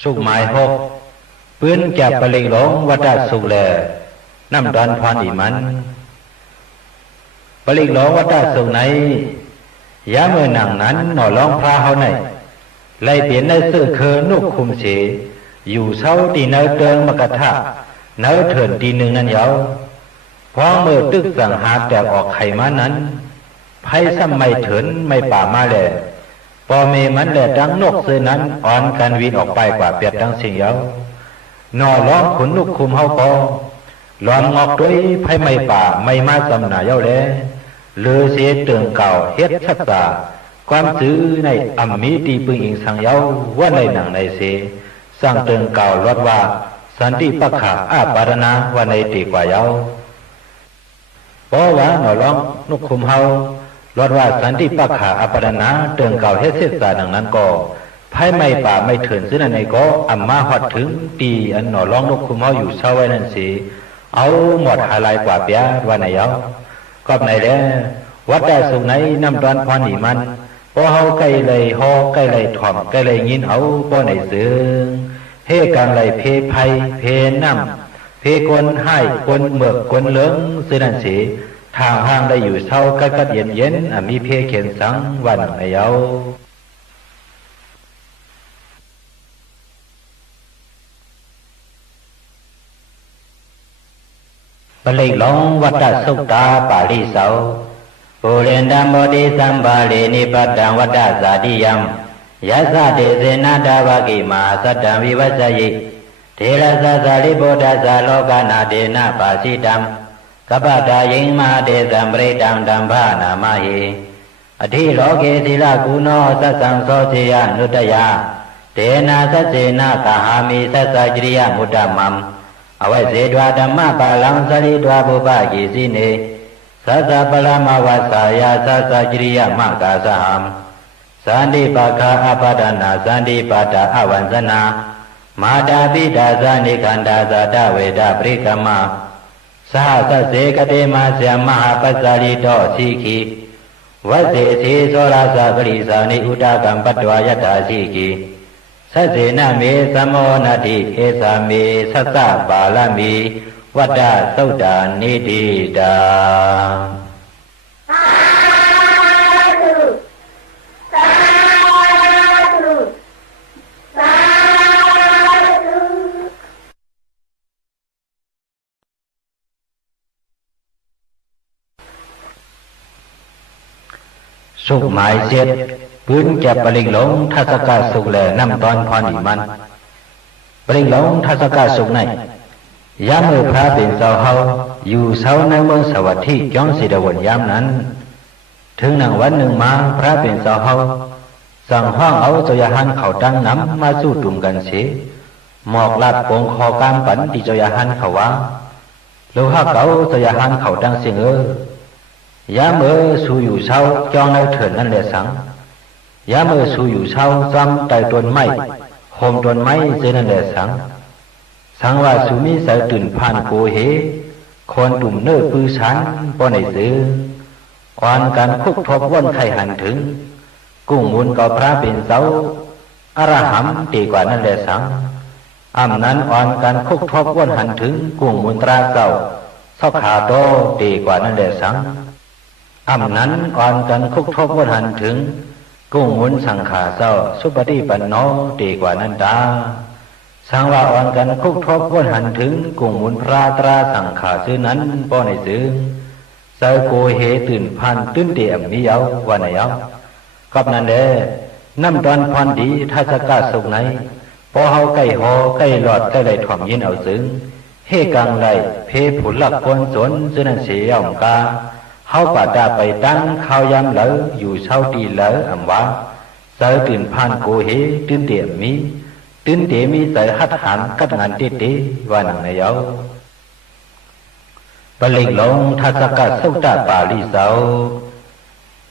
สุขหมายหกปืนจับปลิงหลงวัดสุขแลน้ำดอนพรอีมันปลิงหลงวัดสุขไหนยามเมื่อหนังนั้นหน่อร้องพระเขาไหนไล่เปลี่ยนในเสื้อเคอนุกคุมเสอยู่เช้าตีเนื้อเติงมกะทะเนื้อเถินตีหนึ่งนั้นยาวพอเมื่อตึกสังหาแตกออกไข่มานั้นไพ่ซ้ำไม่เถินไม่ป่ามาแหละพอเมมันแหละดังนกเสือนั้นอ่อนกันวินออกไปกว่าเปียดดังสิ่งยาวหน่อร้องขุนนุกคุมเฮาพอลองออกด้วยไพ่ไม่ป่าไม่มาจำหน่ายเย้าแลเลือเสียเตืองเก่าเฮ็ดชักษาความซื้อในอัมมีตีปึงอิงสังเย้าว่าในหนังในเสสร้างเตืองเก่าลดว่าสันติปักขาอาปารณาว่าในตีกว่าเย้าเพราะว่าหน่อร้องนุกคุมเฮาลดว่าสันติปักขาอาปารณาเตืองเก่าเฮ็ดเสียสาดังนั้นก็ไพ่ไม่ป่าไม่เถินซึ่งในก็อัมมาฮอดถึงตีอันหน่อร้องนุกคุมเฮาอยู่เช้าไว้นั่นสิเอาหมดหาลายกว่าเปียว่าในเย้าก็ในแล้วัดได้สุขไหนน้ำตอนพรนี่มันพอเฮาใกล้เลยฮอใกล้เลยถ่อมใกล้เลยยินเอาบ่ในเสืองเฮกังเลยเพไผเพน้ำเพกนให้คนเมือกคนเหลืองซื่อนั่นสิทางห้างได้อยู่เช้ากัดเย็นมีเพเขียนสังวันไอเยาปลิหลงวัฏสุตตาปาลิเสาปุเรนตัมโมติสัมบาลีนิปัตตังวัฏสาติยัมยัสสะเตเสนาดาวกิมาสัตตังวิวัสสยิเทระสะสาริโพธัสสะโลกานาเดนะปาสิตังกัปปตายิงมหาเตสัมปริตังดัมภานามะหิอธิโลเกศิลกุโนสัสสังโสเจยะนุตยาเตนะสัจเจนะกหามิสัสสะจริยมุตตมัมอวัยเสดวาธรรมปาลังสริดวาบุปกิสิเนสัสสะปรามวัสสายาสัสสะจริยมกาสหัมสันติปะคาอปัฏฐานาสันติปัฏฐาอวันสนามาดาปิดาสานิคันดาสะตะเวดาปริกมะสหสัสเสกเตมาเสมหาปัสสาริโตสิกิวัสเสสีโสราสะกริสานิอุตากัมปัตวายตาสิกิสัสเสนะเมสัมโมนาติเอสาเมสัสสะบาลมีวัฏสุตตานิติตาสาธุสาธุสาธุสุขหมายเจ็ดปืนจับปลิงหลงทัศกาสุขแลน้ำตอนพรอีมันปลิงหลงทัศกาสุขในยามเมื่อพระเป็นเสาเฮาอยู่เสาในเมืองสวัสดิ์จ้องสิดวนยามนั้นถึงหนึ่งวันหนึ่งมาพระเป็นเสาเฮาสั่งห้องเอาเจ้าหันเขาตั้งน้ำมาสู้ตุ่มกันเสียหมอกลัดโปงคอกามปันที่เจ้าหันเขาว่าโลหะเก่าเจ้าหันเขาตั้งเสียงยามเมื่อสู้อยู่เสาจ้องในเถิดนั่นแหละสังยามเมื่อสู้อยู่เสาซ้ำไต่ต้นไม้โฮมต้นไม้เจนั่นแหละสังว่าสุมิสายตื่นผ่านโกเหคนตุ่มเนื้อปื้อฉันป้อนในซื้ออ่อนการคุกทบว่นไข่หันถึงกุ้งมุนก็พระเป็นเสาอรหัมตีกว่านั่นแหละสังอำนั้นอ่อนการคุกทบว่นหันถึงกุ้งมุนตราเก่าซอกขาโตตีกว่านั่นแหละสังอำนั้นอ่อนการคุกทบว่นหันถึงกุ้งมุนสังขาเศร้าสุปฏิปันโนตีกว่านั่นตาสังว่าอ่อนกันคุกทบว่นหันถึงกุ้งมุนพระตราสังขาซื้อนั้นป้อในซื้อเสาโกเหตื่นพันตื่นเตี่ยมมีเยาว่าในเยากับนั้นเด้ น้ำดอนพรดีถ้าสกาสุกไหนพอเฮาใกล้หอใกล้หลอดใกล้ไหลถ่อมยินเอาซึ้งเฮกังไหลเพผุนหลักคนสนซึ่งนั่นเสียองกาเฮาป่าดาไปตั้งข้าวยำเหลออยู่เช่าตีเหลออำว่าเสอตื่นพานโกเฮตื่นเดียมีตื่นเดียมีเสอหัดหันกัดงานเตเตว่านังในเอาปลิกลงทัศกะสุตตะปาลิเสา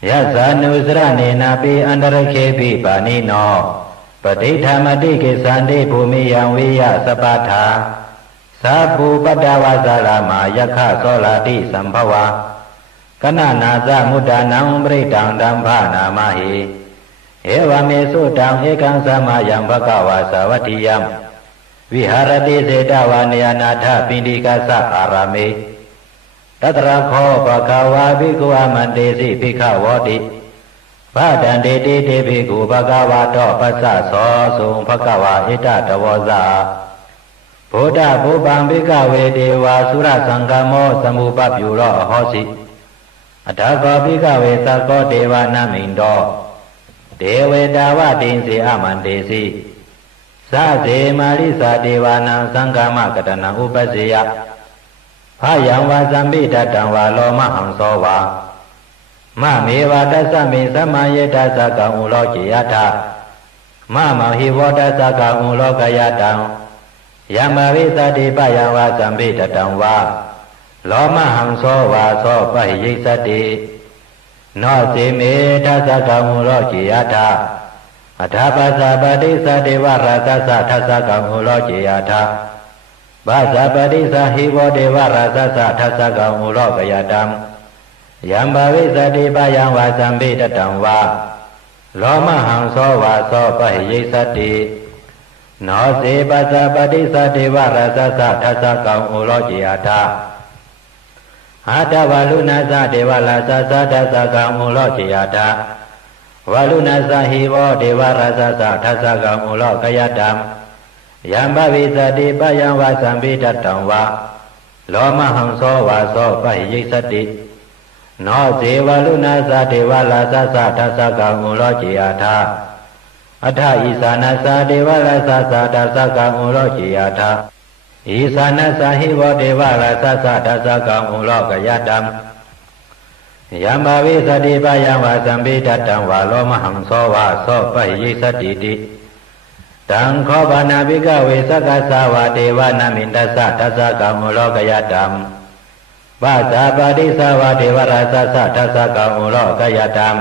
ยะสานุสระเนนาปิอันตรเคปิปานิโนปฏิธรรมติเกสันติภูมิยังวิยะสปาทาสัพพุปัตตวาสารามายะคะโสลาติสัมภวากนะนาสะมุตตานังปริตังดัมภานามาหิเอวเมสุตังเอกังสมายังภกวาสวัตถิยัมวิหารติเสตวาเนยนาถปิณิกาสะอารามะตัตระโคภควาภิกขุอมันเตสิภิกขวติพระดันเตติเตภิกขุภควาโตปัสสะโสสุงภควาอิตตวสาโพธะภูปังภิกขเวเทวาสุรสังฆโมสมุปปยุโรโหสิอัตถโกภิกขเวสักโกเทวานามินโตเทเวตาวะติงสิอมันเตสิสาเสมาริสาเทวานังสังฆมกตนังอุปสิยะพายังวาสัมปิตตังวาโลมหังโสวามะเมวะตัสสะมิสัมมาเยตัสสะกังอุโลจิยะทามะมหิวตัสสะกังอุโลกยะตังยามวิสติปยังวาสัมปิตตังวาโลมหังโสวาโสปะหิยิสติโนสิเมตัสสะกังอุโลจิยะทาอัฏฐปัสสะปฏิสติวราตัสสะทัสสะกังอุโลจิยะทาปัสสะปฏิสหิโวเทวราสัสสะทัสสะกังอุโลกยตัมยัมบวิสติปยังวาสัมปิตตังวาโลมหังโสวาโสปะหิยิสติโนสิปัสสะปฏิสติวราสัสสะทัสสะกังอุโลจิยทาอาตวาลุนาสะเทวราสัสสะทัสสะกังอุโลจิยทาวาลุนาสะหิโวเทวราสัสสะทัสสะกังอุโลกยตัมยัมบวิสติปยังวาสัมปิตตังวาโลมหังโสวาโสปะหิยิสติโนเสวาลุนาสะเทวราสัสสะทัสสะกังอุโลจิยทาอัฏฐอิสานัสสะเทวราสัสสะทัสสะกังอุโลจิยทาอิสานัสสะหิโวเทวราสัสสะทัสสะกังอุโลกยตัมยัมบวิสติปยังวาสัมปิตตังวาโลมหังโสวาโสปะหิยิสติติตังโคปนาภิกขเวสักขสาวาเทวานามินทัสสะทัสสะกังอุโลกยตัมปัสสะปฏิสาวาเทวราสัสสะทัสสะกังอุโลกยตัม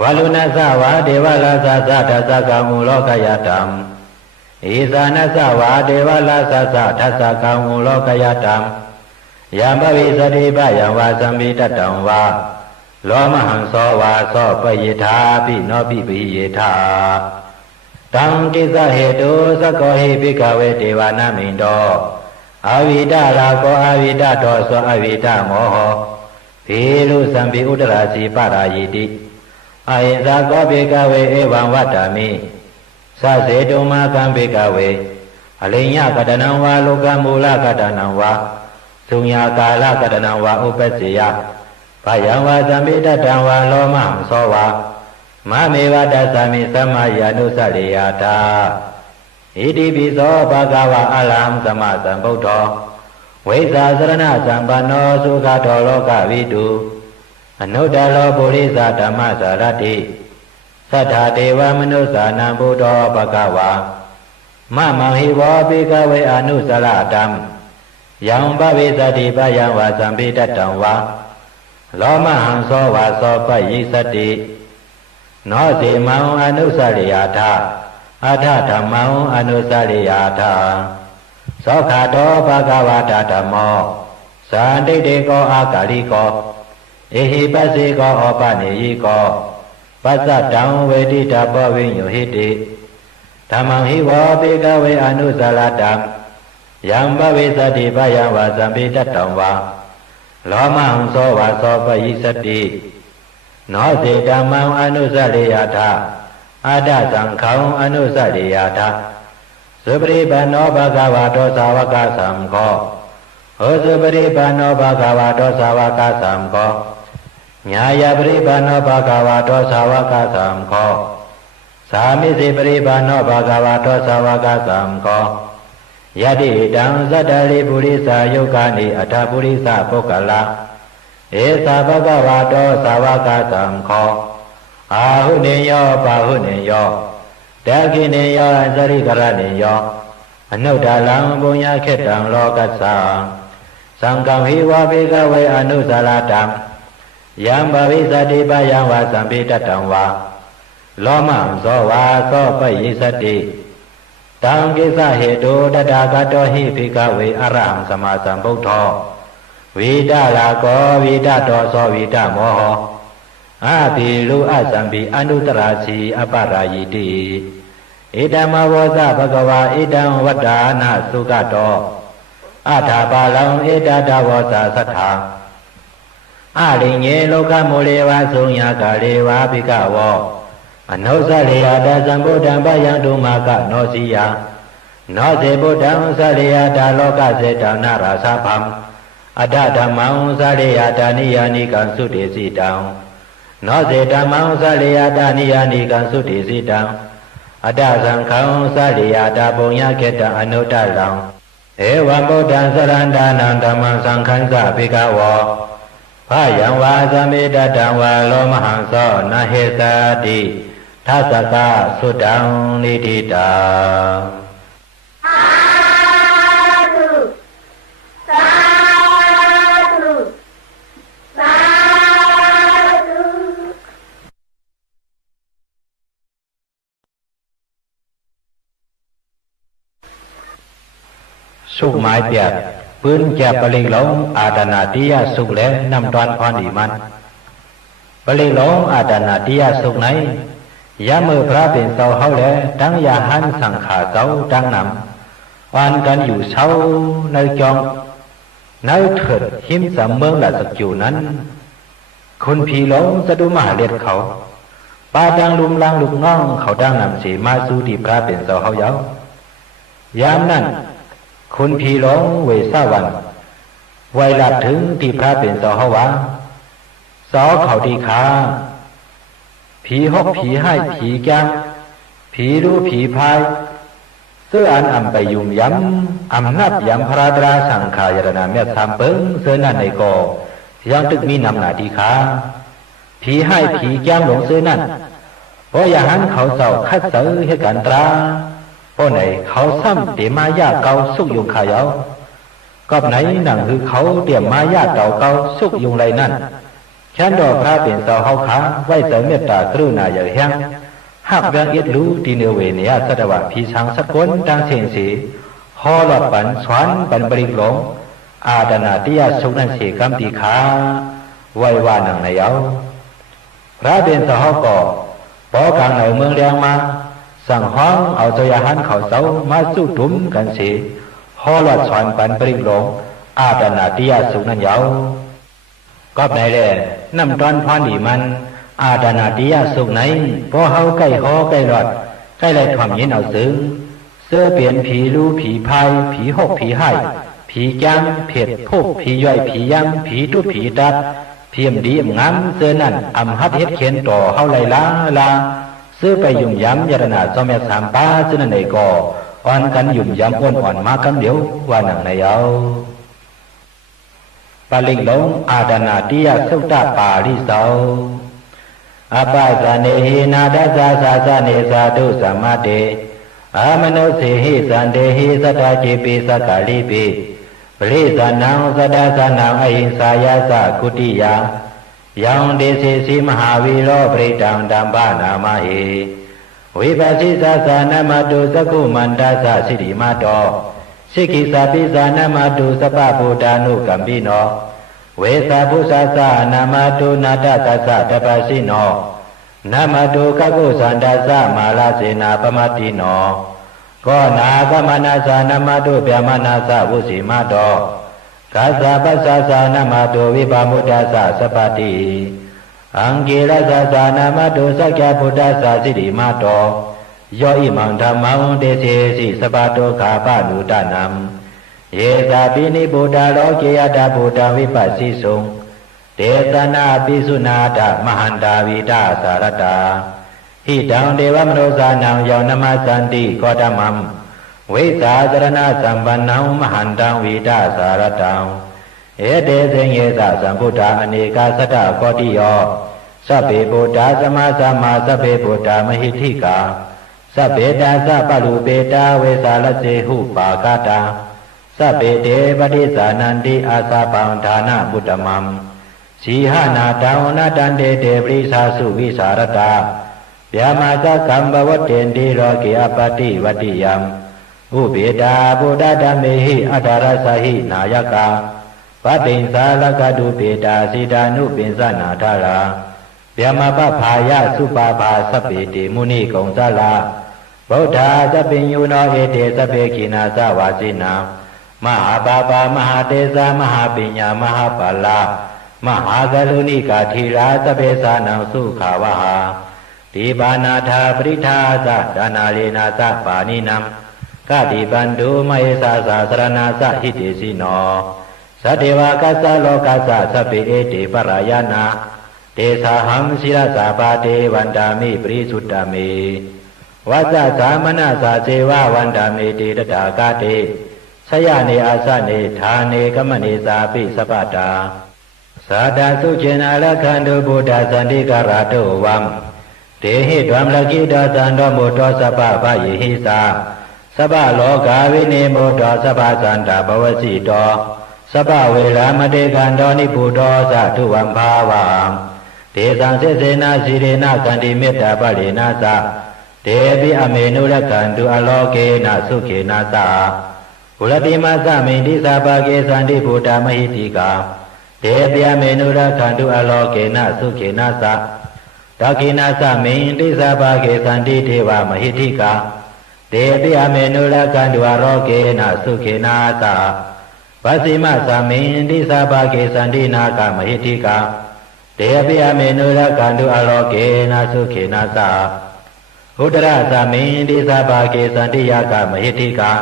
วาลุนัสสะวาเทวราสัสสะทัสสะกังอุโลกยตัมอิสานัสสะวาเทวราสัสสะทัสสะกังอุโลกยตัมยัมบวิสติปยังวาสัมปิตตังวาโลมหังโสวาโสปะยิทาปิโนปิปิเยทาตังติสเหตุสกโกหิภิกขเวเทวานามินโตอวิดาราโกอวิดาโตโสอวิดาโมโหภิลุสัมภิอุตราสีปารายิติอหิสาโกภิกขเวเอวังวัตตามิสัสเสตุมาคัมภิกขเวอลิญญกตนังวาโลกมูลกตนังวาสุญญากาลกตนังวาอุปสสิยะพยังวาสัมปิตตังวาโลมหังโสวามะเมวะตัสสะมิสัมมาญาณุสริยตาอิติปิโสภะคะวะอะระหังสัมมาสัมพุทโธဝိဇ္ဇာစရဏสัมปันโนสุขโตโลกวิတုအနုတ္တလောပုရိသဓမ္မสารတိသတ္ထာဒေဝမနုဿာနံဘုဒ္ဓောภคะวามะမဟိဝောပိကဝေအနုစရတံယံပဝိသတိပယံဝါသံပိတတံဝါလောမဟံသောဝါသောပယိသတိနောစေမံအနုစရိယာထအထဓမ္မံအနုစရိယာထသောခတောဘဂဝတာဓမ္မောဇာတိတေကောအာကာလိကောဧဟိပစ္စေကောဩပနေယိကောပစ္စတံဝေတိတဘောဝိညုဟိတိဓမ္မံဟိဝောပိကဝေအနုစရတံယံပဝိသတိပယံဝါသံပိတတံဝါလောမဟံသောဝါသောပယိသတိနောစေဓမ္မံအနုစရိယာထအာဒသံခေါံအနုစရိယာထသုပရိပန္နောဘဂဝါတောသာဝကသံခောဟောသုပရိပန္နောဘဂဝါတောသာဝကသံခောညာယပရိပန္နောဘဂဝါတောသာဝကသံခော ามิสิปริปานโนภะคะวะโตสาวกสังโฆยะติตังสัตตลิปุริสายุกานิอัฏฐปุริสปุกขละเอสะภะคะวะโตสาวกสังโฆอาหุเนโยปาหุเนโยတခိနေယောသရိကရနေယောအနုတ္တလံပုညခေတံလောကသံသံဃံဟိဝဘေကဝေအနုဇာရတံယံဘဝိသတိပယံဝသံပိတတံဝါလောမံဇောဝါသောပယိသတိတံကိစ္စဟေတုတတဂတောဟိဘေကဝေအရဟံသမသံဗုဒ္ဓောဝိတလာကောဝိတတောသောဝိတမောဟอาภิลุอสัมภิอนุตราสีอปรายิติเอตัมมวสะภะคะวะเอตังวัฏฐานะสุขโตอาถาปาลังเอตตาวสะสัทธาอาลิเงโลกโมเลวะสุญญากาเลวะภิกขวะอนุสะเลยตสัมพุทธังปะยังตุมากะโนสิยาโนเสพุทธังสะเลยตโลกเสตนาราสะภัมอัฏฐธัมมังสะเลยตานิยานิกังสุเตสิตังနောစေဓမ္မံသလေယတာနိယာနိကံသုတိစိတံအတ္တသံဃံသလေယတာပုံညခေတ္တအနုတ္တလံဧဝံဗုဒ္ဓံသရဏန္တနံဓမ္မံသံဃံသဘေကဝောဖယံဝါသမေတတံဝါလောမဟံသောနဟေသတိသသကသုတံနိတိတာสุไม้เปียกปืนแจบปลิงหลงอาดานาติยาสุกและนำตอนพรดีมันปลิงหลงอาดานาติยาสุกไหนยามือพระเป็นเสาเฮาและดังยาหันสังขาเสาดังนำวันกันอยู่เช้าในจองในเถิดหิมสามเมืองละสักอยู่นั้นคนผีหลงสะดุมาเลียดเขาปาดังลุมลังลูกน้องเขาดังนำสีมาสู่ที่พระเป็นเสาเฮาเยาวยามนั้นคุณผีหลงเวสาวันไวหลับถึงที่พระเป็นเสาเฮาวาสอเขาดีขาผีหกผีให้ผีแก้มผีรู้ผีพายเสื้ออันอำไปยุ่มย้ำอำนับย้ำพระดราสังขายรณาเมตสามเปิ้งเสื้อนั่นในกอยังตึกมีนำหนาดีขาผีให้ผีแก้มหลงเสื้อนั่นเพราะอย่างนั้นเขาเจ้าคัดเสือให้กันตราเพราะไหนเขาซ้ำเดี๋ยวมายาเกาสุกยุงขายเอาก็ไหนหนังคือเขาเดี๋ยวมายาเกาสุกยุงไรนั่นฉันดอกพระเป็นเสาเฮาขาไว้เสริมเมตตากรุณาอย่างแห้งหักแรงเอ็ดรู้ที่เนื้อเวเนียสตวะพีชังสกุลดังเสียงสีฮอลปันสวนปันบริกหลงอาดานาติยาสุกนั่นเสียกำตีขาไว้ว่าหนังในเอาพระเป็นเสาเฮาก่อปอกลางในเมืองเรียงมาสั่งห้องเอาใจหันเขาเสามาสู้ดุมกันเสียฮอลสวนปันบริกหลงอาดานาติยาสุกนั่นเยาก็ไหนแหละน้ำตอนพรดีมันอาดานาติยาสุกไหนพอเฮาใกล้ฮอใกล้รอดใกล้ไรถ่อมยินเอาซึ้งเสื้อเปลี่ยนผีรู้ผีพายผีหกผีให้ผีจ้างเผ็ดพวกผีย่อยผีย่ำผีทุผีตัดเพียมดีงามเสื้อนั่นอำฮัดเฮ็ดเขียนต่อเฮาไรลาเสื้อไปยุ่มย้ำยารนาจอมแม่สามป้าเสื้อนั่นในก่ออ่อนกันยุ่มย้ำอ่อนมาคำเดียวว่าหนังในเอาปาลิงหลงอาดานาติยาสุตตปาริโสอปาสเนหินาดัสสะสะเนสาธุสัมมาเตอามโนสิหิสันเดหิสัตตจิปิสักกะลิปิปริสานังสัตตสานังอหิงสายาสะกุติยายังเดสิสิมหาวิโรปริตังดัมปานามาหิวิปัสสิสสะนะมะตุสกุมันตัสสะสิริมาโตสิกิสาปิสานามาตุสปะพุทธานุกัมปิโนเวสาพุสาสานามาตุนาตตัสสะตปัสสิโนนามาตุกักุสันตัสสะมาลาเสนาปมติโนก็นากมนาสานามาตุเปียมานาสะวุสิมาโตกัสสะปัสสะสานามาตุวิปามุตตัสสะสปติอังกิรัสสะสานามาตุสักยะพุทธัสสะสิริมาโตโยอิมังธรรมังเดเสสิสปาโตคาปานุตานัมเยตาปินิบุตาโลเกยตาบุตาวิปัสสิสุงเตตนาปิสุนาตมหันตาวิตาสารตา ဟိတံဒေဝမနောဇာနံယောနမသန္တိကောဓမံဝိဇာသရဏသံပန္နံမဟန္တံဝိဒသာရတံဧတေသိဉ္ဇသံဗုဒ္ဓအနေကသတ္တကောတိယောသဗ္ဗေဗုဒ္ဓသမသမ္မာသဗ္ဗေဗုဒ္ဓမဟိဋ္ဌိကာသဗ္ဗေတာသပလူပေတာဝေသာလစေဟုပါကတာသဗ္ဗေတေပတိဇာနန္တိအာသပံဌာနဗုဒ္ဓမံဇီဟနာတံဝနတံတေတေပရိသာစုဝိสารတဗျာမာသကံဘဝတ္တေန္တိရောကိအပတိဝတ္တိယံဥပေတာဗုဒ္ဓဓမ္မေဟိအထာရသဟိနာယကာဗတ္တိံသာလကတုပေတာစေတာနုပင်စနာထရာဗျာမပဖာယသုပါပါသဗ္ဗေတိမုနိကုံသလာဗုဒ္ဓသဗ္ဗညုနောဧတေသဗ္ဗေခိနာသဝါစိနာမဟာပါပါမဟာတေဇာမဟာပညာမဟာပါလာမဟာဂလုဏိကာထေရာသဗ္ဗေသာနံသုခာဝဟာဒီပါဏာထာပရိထာသဒါနာလေနာသပါဏိနံကတိပန္တုမယေသာသာသရဏသဟိတေစီနောသတ္တေဝကသလောကသသဗ္ဗေဧတေပရယနာတေသာဟံစိရသာပါတေဝန္တာမိပရိသုတ္တမေဝဇ္ဇသမနသာဇေဝဝန္တာမေတေတတာကတေဆယနေအာသနေဌာနေကမနေသာပိသဗ္ဗတာသာတာသုចេနာလခန္တုဗုဒ္ဓသန္တိကရတောဝံတေဟိဓမ္မလကိတောသံတော်မူတောသဗ္ဗဗယေဟိသာသဗ္ဗလောကဝိနေမောတောသဗ္ဗသန္တာဘဝစီတောသဗ္ဗဝေရမတေကံတောနိဗုတောသတုဝံဘာဝံဒေသံစေစေနာစီရေနကန္တိမေတ္တာပရိနာသတေပိအမေနုရကံတုအလောကေနသုခေနသဘုရတိမသမိန်တိသဘာကေသန္တိဗုဒ္ဓမဟိတိကာတေပိအမေနုရကံတုအလောကေနသုခေနသဒခိနာသမိန်တိသဘာကေသန္တိဒေဝမဟိတိကာတေပိအမေနုရကံတုအလောကေနသုခေနသဗစီမသမိန်တိသဘာကေသန္တိနာကမဟိတိကာတေပိအမေနုရကံတုအလောကေနသုခေနသဥဒရသမိန်တိသဘာကေသန္တိယကမဟိတိကာ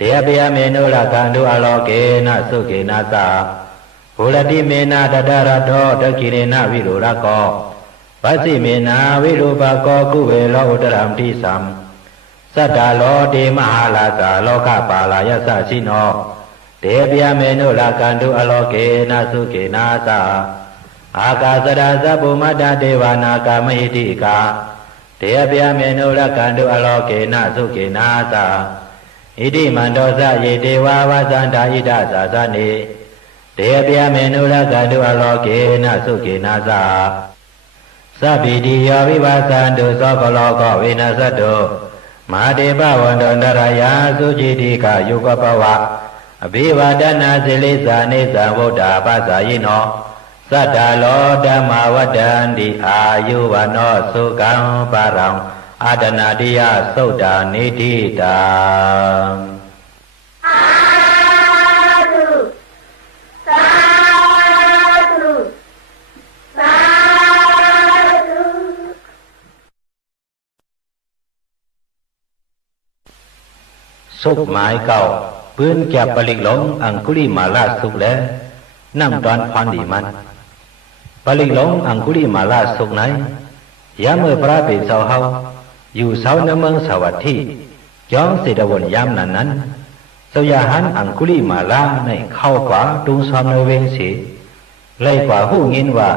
တေပိယမေနုလကန္တုအလောကေနသုကေနသဘုရတိမေနတတရတောတကိရေနဝိရုရကောဗသိမေနဝိရုပကောကုဝေလောဥဒရံတိသံသတ္တလောတေမဟာလာသာလောကပါလာယသရှိနောတေပိယမေနုလကန္တုအလောကေနသုကေနသအာကာသရသဗ္ဗမတ္တဒေဝနာကမဟိတိကာတေပိယမေနုလကန္တုအလောကေနသုကေနသဣတိမန္တောသယေတေဝဝသန္တာဣဒသာသနေတေပိယမေနုလကန္တုအလောကေနသုကေနသသဗ္ဗိတိယောဝိပါသန္တုသောကလောကဝေနသတ္တုမဟာတေပဝန္တောနရယာသုจิတိကယုဂပဝအဘိဝဒနာစိလိသနေသံဗုဒ္ဓပသယိနောသတ္တလောဓမ္မဝတ္တန္တိအာယုဝနောသုကံပါရံအာတနာတိယသုတ်တာနေတိတာအာတုသာတုသာတုสุขหมายเก่าปืนแก็บปลิกหลงอังคุลิมาลาสุขแล้วนั่งตอนควันดีมันปลิกหลงอังคุลิมาลาสุขไหนยามเมื่อพระเป็นเสาเฮาอยู่เสาในเมืองสวัสดิ์ย้อนเสดวนยามนั้นเสยาหันอังคุลิมาลาในเข้ากว่าดุงซอมในเวงสีเลยกว่าหูยินว่า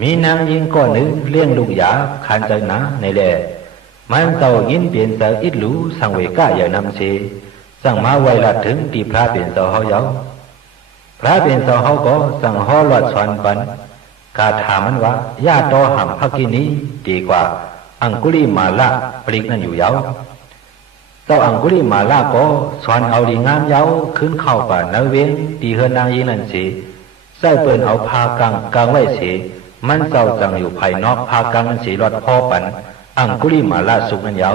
มีนางยิงก้อนหนึ่งเลี้ยงลูกยาขันใจหนาในแหล่มันเต่ายินเปลี่ยนเสาอิดหลูสังเวก้าอย่างนำสีสั่งมาไวลัดถึงที่พระเป็นเสาเฮาเยาพระเป็นเสาเฮาก็สั่งห่อหลอดสอนปันกาถามมันว่าญาติต่อหำพักกินี้ดีกว่าอังคุลิมาลาปลิกนั่นอยู่เยาเจ้าอังคุลิมาลาก็สอนเอาดีงามเยาขึ้นเข้าป่าเนเวียงตีเฮือนนางยิงนั่นสิใส่เปิ่นเอาพากังไว้สิมันเจ้าจังอยู่ภายนอกพากังนั่นสิรอดพ่อปันอังคุลิมาลาสุกนั่นเยา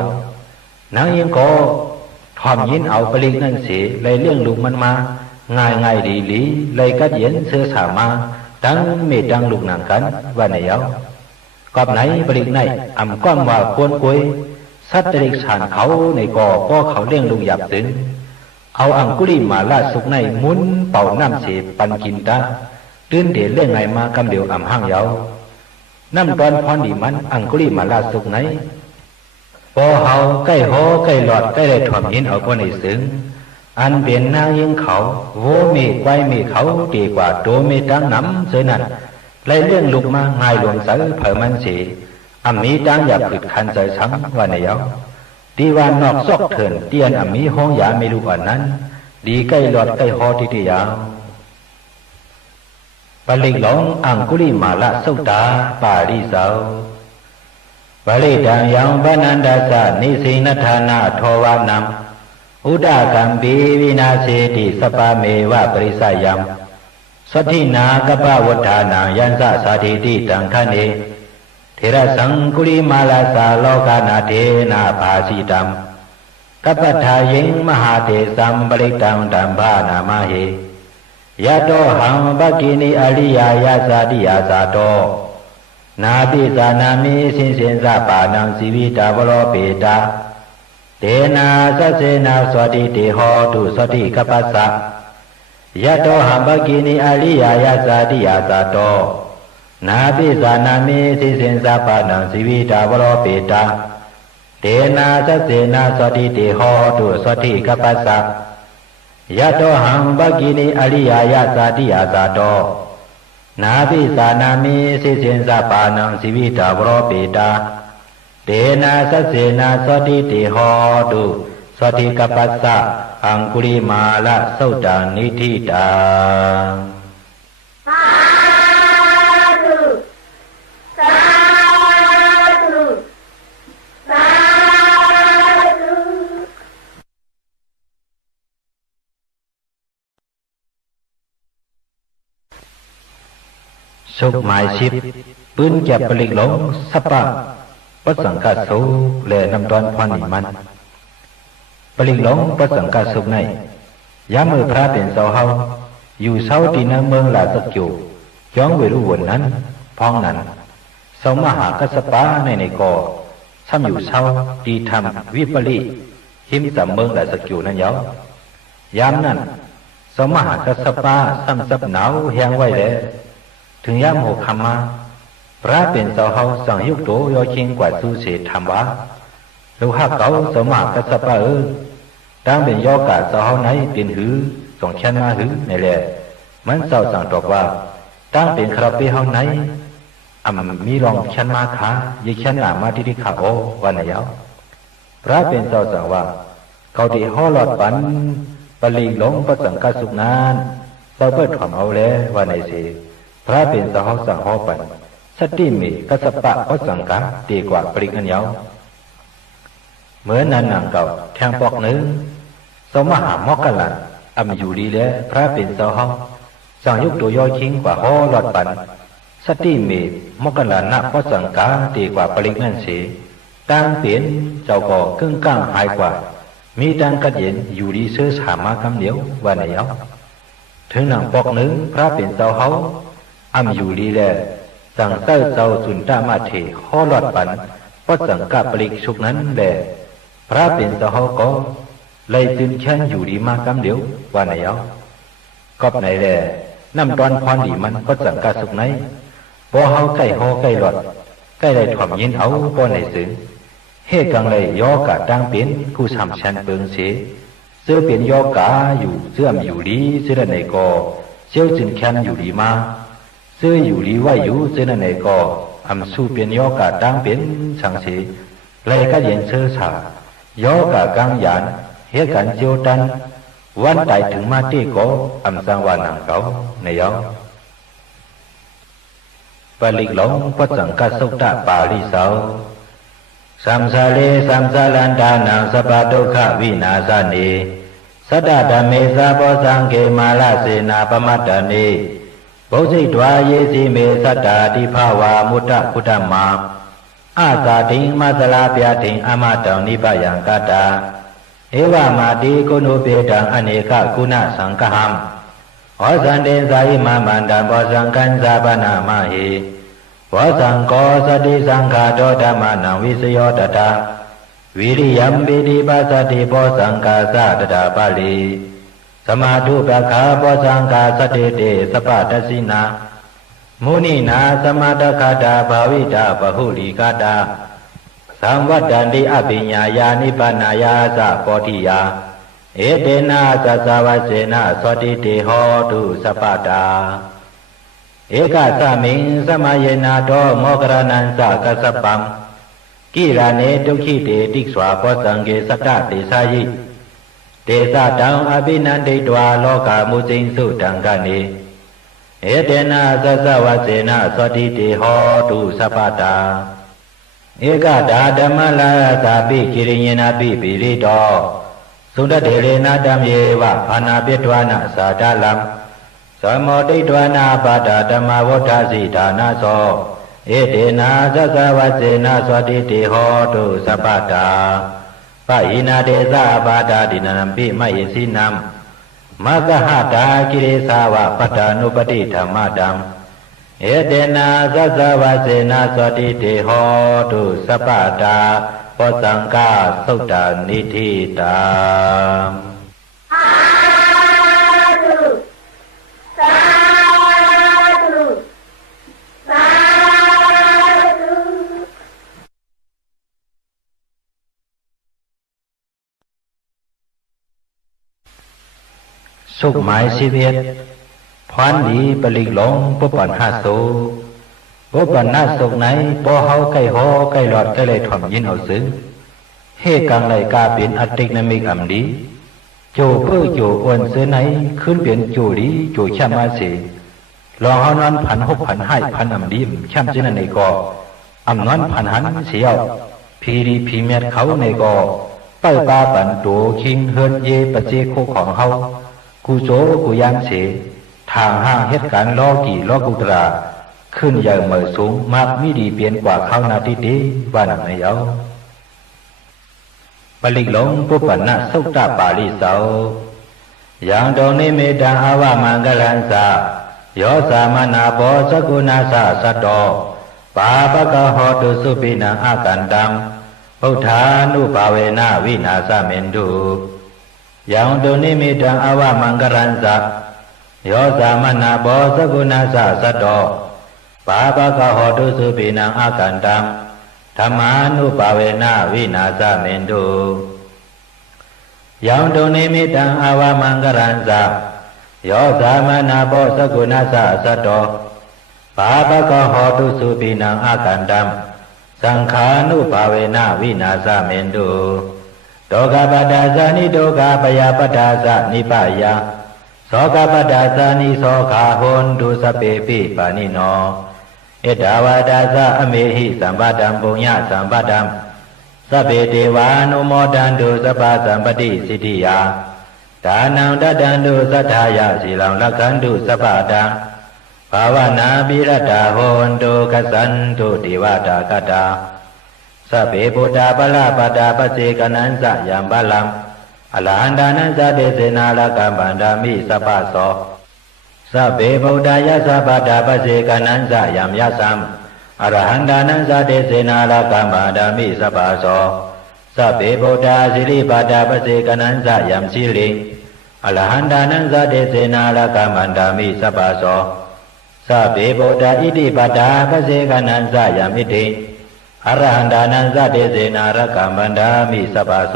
นางยิงก็ทอมยินเอาปลิกนั่นสิเลยเลี้ยงลูกมันมาง่ายดีเลยกัดเย็นเสื้อสามาตั้งเมตดังลูกหนังกันว่าไหนเยากอบไหนปลิกไหนอ่ำก้อมว่าควรกวยสัตว์เด็กสานเขาในก่อเขาเลี้ยงลูกหยับตึงเอาอังคุลิมาลาสุกในมุนเป่าน้ำเสปันกินตาตื่นเดี๋ยวเรื่องไงมากำเดียวอ่ำห้างเยา น้ำตอนพรดีมันอังกุลิมาลาสุกไหนพอเฮาใกล้หอใกล้หลอดใกล้ได้ถ่วมยินเอาคนในซึ้งอันเป็นนางยิงเขาโวมีไว้มีเขาดีกว่าโตมีดังน้ำเสนั่นไล่เรื่องลุกมาง่ายหลวงเสือเผยมันสีอัมมีดังอยากผิดคันใจช้ำวันเดียวดีวันนอกซอกเถินเตียนอัมมีห้องยาไม่รู้อันนั้นดีใกล้หลอดใกล้หอที่ยาวปลิกหลงอังกุลิมาละสุตาปาริสาวปลิดังยังบานันดาสานิสินธานาทวานัมอุดากัมปีวินาเสติสปาเมวะปริสายัมสถินากปะวัฏานังยันสะสาธิติตังคเนเทระสังกุลิมาลาสาโลกานาเทนาภาสิตัมกัปปทายิงมหาเทสัมปริตังตัมภานามาเหยะโตหังปกินิอริยายาสาติยาสาโตนาปิสานามิสินสินสะปานังสีวิตาวโลเปตาเตนะสัสเสนะสวัสดิเตโหตุสวัสดิกัปปัสสะยะโตหังปกินิอริยายาสาติยาสาโตนาปิสานามิสินสินสะปานังสีวิตาวโลเปตาเตนะสัสเสนะสวัสดิเตโหตุสวัสดิกัปปัสสะยะโตหังปกินิอริยายาสาติยาสาโตนาภิสานามิสิสินสะปานังสิวิตาวโรปิตาเตนะสัสเสนะสวัสดิเตโหตุสวัสดิกัปปัสสะอังคุลิมาละสุตานิธิตาสาธุสาธุสาธุสุขหมายชิบปืนแก็บปลิกหลงสปะปัสสังกาสุและนำตอนพรนิมันปลิกหลงปัสสังกาสุในยามมือพระเป็นเสาเฮาอยู่เสาตีนเมืองลาสกิวย้องเวรุวนนั้นพองนั้นสมหากัสปะในก่อซ้ำอยู่เสาตีทำวิปริหิมสัมเมืองลาสกิวนั้นยาวยามนั้นสมหากัสปะซ้ำซับหนาวแหงไว้แล้วถึงยามหกคำมาพระเป็นเสาเฮาสั่งยุกโตยอชิงกว่าสู้เสถามว่าลูกฮักเก่าสมหากัสปะตั้งเป็นยอกาเสาเฮาไหนเป็นหือส่งเช่นมาหือในแหละมันเสาสั่งตอบว่าตั้งเป็นคราเปเฮาไหนมีรองเช่นมาขายิ่งเช่นหนามาที่ขาโอวันไหนยาวพระเป็นเสาสั่งว่าเขาที่ห่อหลอดปันปลีหลงประสังกาสุกนานเสาเปิดถ่อมเอาแล้ววันไหนสิพระเป็นเสาเฮาสั่งห่อปันสติมีกัสปะประสังกาดีกว่าปริกันยาวเหมือนนั้นนางเก่าแทงปอกเนื้อสมหามอกกันลันอยู่ดีแล้วพระเป็นเสาเฮาสั่งยุกตัวยอชิงกว่าห่อหลอดปันสติมีมอกกันลันนักประสังกาดีกว่าปริกันเสียตั้งเปลี่ยนเจ้าก่อกึ่งก้างหายกว่ามีดังกัดเย็นอยู่ดีเสื้อสามากำเดียววันไหนเอาถึงนางปอกเนื้อพระเป็นเสาเฮาอยู่ดีแล้วสั่งเต้าเจ้าสุนตามาเถห่อหลอดปันประสังกาปริกชุกนั้นแหละพระเป็นเสาเฮาก็เลยตื่นเช้นอยู่ดีมากำเดียววันไหนเอาก็ไหนแหละน้ำตอนพรดีมันประสังกาสุกไหนพอเฮาใกล้ห่อใกล้หลอดใกล้ได้ถ่อมยินเอาพอไหนซึ้งเฮกังเลยยอกะดังเป็นผู้ทำชันเปิงเสเสื้อเป็นยอกะอยู่เสื้ออยู่ดีเสื้อในก็เชี่ยวจึงแค้นอยู่ดีมาเสื้ออยู่ดีว่าอยู่เสื้อในก็สู้เป็นยอกะดังเป็นสังเสเลยก็เย็นเสื้อสายอกะกังยานเฮกันเจียวตันวันใดถึงมาเตก็สังวานังเก่าในยอปลิกหลงปัจจังกัสุตตะปาริสาวสัมสาเลสัมสาลันดานังสปะทุกขวินาสเนสัตตะเมสะโพสังเขมาลเสนาปมัตตเนบုဇိတဝါယေစီမေသတ္တာတိภาวามุตตะพุทธมาอาสาติมัสลาปยติงอมตังนิพยังกตาเอวามาติโกโนเปตังอเนกกุณสังฆหัมဩဇန္တေဇာယိမမန္တံဘောဇံကံဇာပနာမဟိဘောဇံကောသတိသံဃာတောဓမ္မနံဝိစယောတတဝိရိယံပိတိပါသတိဘောဇံကာသတတပါဠိสมาธุปะคาปะสังฆาสติเตสปะตสินา มุนีนาสมาตคาตาภาวิตาปหุลิกาตาสัมวัตตันติอภิญญายานิพพานายาสะโพธิยาเอเตนะสัสวะเสนะสติติโหตุสัพพตาเอกสามิงสมัยนาโตโมกรนันสะกัสสปังกิราเนตุขิเตติสวาปสังเกสัตตเตสายิเตสะตังอภินันติตวาโลกามุสิงสุตังกะเนเอเตนะสัสวะเสนะสติติโหตุสัพพตาเอกดาဓမ္မลาสาปิกิริยนาปิปิริโตสุนทเถเรนะธัมเยวะอานาปิตวานะสาดาลัมสมโมติตวานาปาดาธรรมวฏาสิฐานะโสเอเตนะสัสวะเสนะสติติโหตุสัพพตาปะหินาเตสะปาดาดินัมปิมะหิสินัมมะกหะตากิเลสาวะปัฏฐานุปติธรรมตังเอเตนะสัสวะเสนะสติติโหตุสัพพตาปสังฆาสุตตานิธิตาสุขหมายชีวิตพรดีปลิกหลงปุปันหาสูปุปันหาสุขไหนปอเฮาใกล้หอใกล้หลอดใกล้เลยถ่อมยินเอาซึ้งเฮกังไหลกาเป็นอัตติกนามิกอัมดีโจเพื่อโจอ้วนเสือไหนขึ้นเปลี่ยนโจดีโจช่ำมาเสลองเฮานอนพันหกพันให้พันอัมดีช่ำเจนในก่ออำนอนพันหันเสียวพีรีพีเมียดเขาในก่อเป้าปาปันโตคิงเฮินเยปเจโคของเฮากูโจกูยามเสทางห้างเหตุการณ์ล้อกี่ล้อกุตราขึ้นอย่างเหมือสูงมากมิดีเปลี่ยนกว่าเขานาทีดีว่านักไม่เอาปลิกหลงปุปันนะสุตตะปาลิเสาอย่างตรงนี้เมตังอาวามังกลันสาโยสามนาโพสกุณาสะสัตโตปาปะกะโหตุสุปินังอากันตังพุทธานุภาเวนะวินาสเมนตุอย่างตรงนี้เมตังอาวามังกลันสาโยสามนาโพสกุณาสะสัตโตปาปะกะโหตุสุปินังอากันตังธรรมานุภาเวนะวินาสเมนตุยังตรงนี้มิตังอาวามังกรันสะโยสามนาโพสกุณาสะสัตโตปาปะกะโหตุสุปินังอากันตังสังขานุภาเวนะวินาสเมนตุโตกะปตาสานิโตกะปยาปตาสะนิปายาโสกะปตาสานิโสขาโหนตุสเปปิปานิโนเอตาวาดาสะอเมหิสัมปตังปุญญาสัมปตังสัพเพเทวานุโมทันตุสัพพสัมปติสิทธิยาทานังตัตตันตุสัทธายาสีลังลักขันตุสัพพตังภาวนาปิรตาโหนตุกัสสันตุติวตากตาสัพเพพุทธาปลาปตาปเสกนันสะยัมบาลังอรหันตานันสะเดเสนาลกัมปันดามิสัพพโสสัพเพพุทธายะสัพพตาปเสกนันสะยัมยะสัมอรหันตานันสะเดเสนาลกัมปันดามิสัพพโสสัพเพพุทธาสิริปตาปเสกนันสะยัมสิริอรหันตานันสะเดเสนาลกัมปันดามิสัพพโสสัพเพพุทธาอิติปตาปเสกนันสะยัมอิติอรหันตานันสะเดเสนาลกัมปันดามิสัพพโส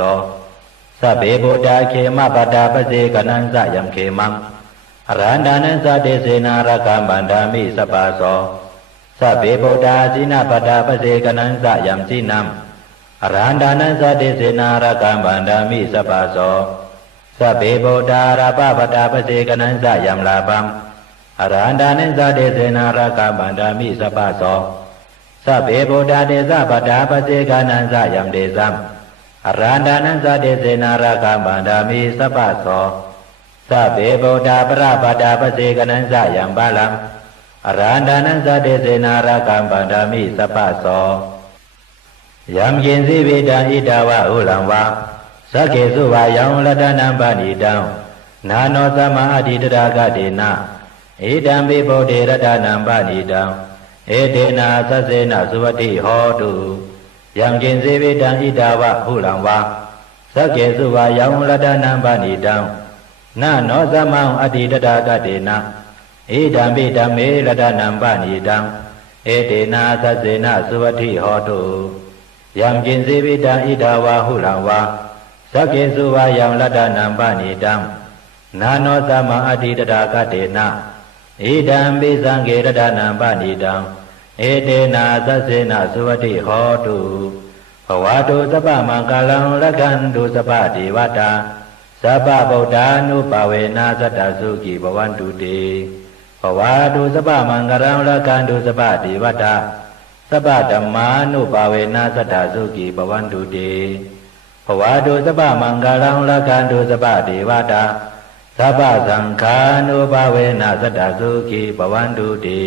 สัพเพพุทธาเขมปตาปเสกนันสะยัมเขมังอรหันตานันสะเดเสนาลกัมปันดามิสัพพโสสัพเพพุทธาสีนาปตาปเสกนันสะยัมสีนัมอรหันตานันสะเดเสนาลกัมปันดามิสัพพโสสัพเพพุทธาราปปตาปเสกนันสะยัมลาภัมอรหันตานันสะเดเสนาลกัมปันดามิสัพพโสสัพเพพุทธาเดสะปตาปเสกนันสะยัมเดสัมอรหันตานันสะเดเสนาลกัมปันดามิสัพพโสสัพเพพุทธาปราปตาปเสกนันสะยัมบาลังอรหันตานันสะเดเสนาลกัมปันดามิสัพพโสยัมกินสิวิตังอิตาวะอุลังวาสักเกสุวายังลัตนัมปณิตังนาโนสัมมาอธิตรากเตนะอิตัมปิโพเดรตนัมปณิตังเอเตนะสัสเสนะสุวัติโหตุยัมกินสิวิตังอิตาวะอุลังวาสักเกสุวายังลัตนัมปณิตังนาโนสัมมาอธิตรากเตนะ ဣဒံပိဓမ္မေရတနံပဏိတံဧတေနာသစ္စေနသုဝတိဟောတုယံကျင်စေပိတံဣဒဝါဟုလံဝါသက္ကေစုဝါယံလတ္တနံပဏိတံနာနောသမအတ္တိတရာကတေနဣဒံပိသံဃေရတနံပဏိတံဧတေနာသစ္စေနသုဝတိဟောတုဘဝတုသဗ္ဗမံကာလံလက္ခန္တုသဗ္ဗဒေဝတာသဗ္ဗဗုဒ္ဓ ानु ပါဝေနာသတ္တသုခိဘဝန္တုတေဘဝတုသဗ္ဗမံကရံလက္ခန္တုသဗ္ဗဒေဝတာသဗ္ဗဓမ္မာနုပါဝေနာသတ္တသုခိဘဝန္တုတေဘဝတုသဗ္ဗမံကရံလက္ခန္တုသဗ္ဗဒေဝတာသဗ္ဗသံဃာနုပါဝေနာသတ္တသုခိဘဝန္တုတေ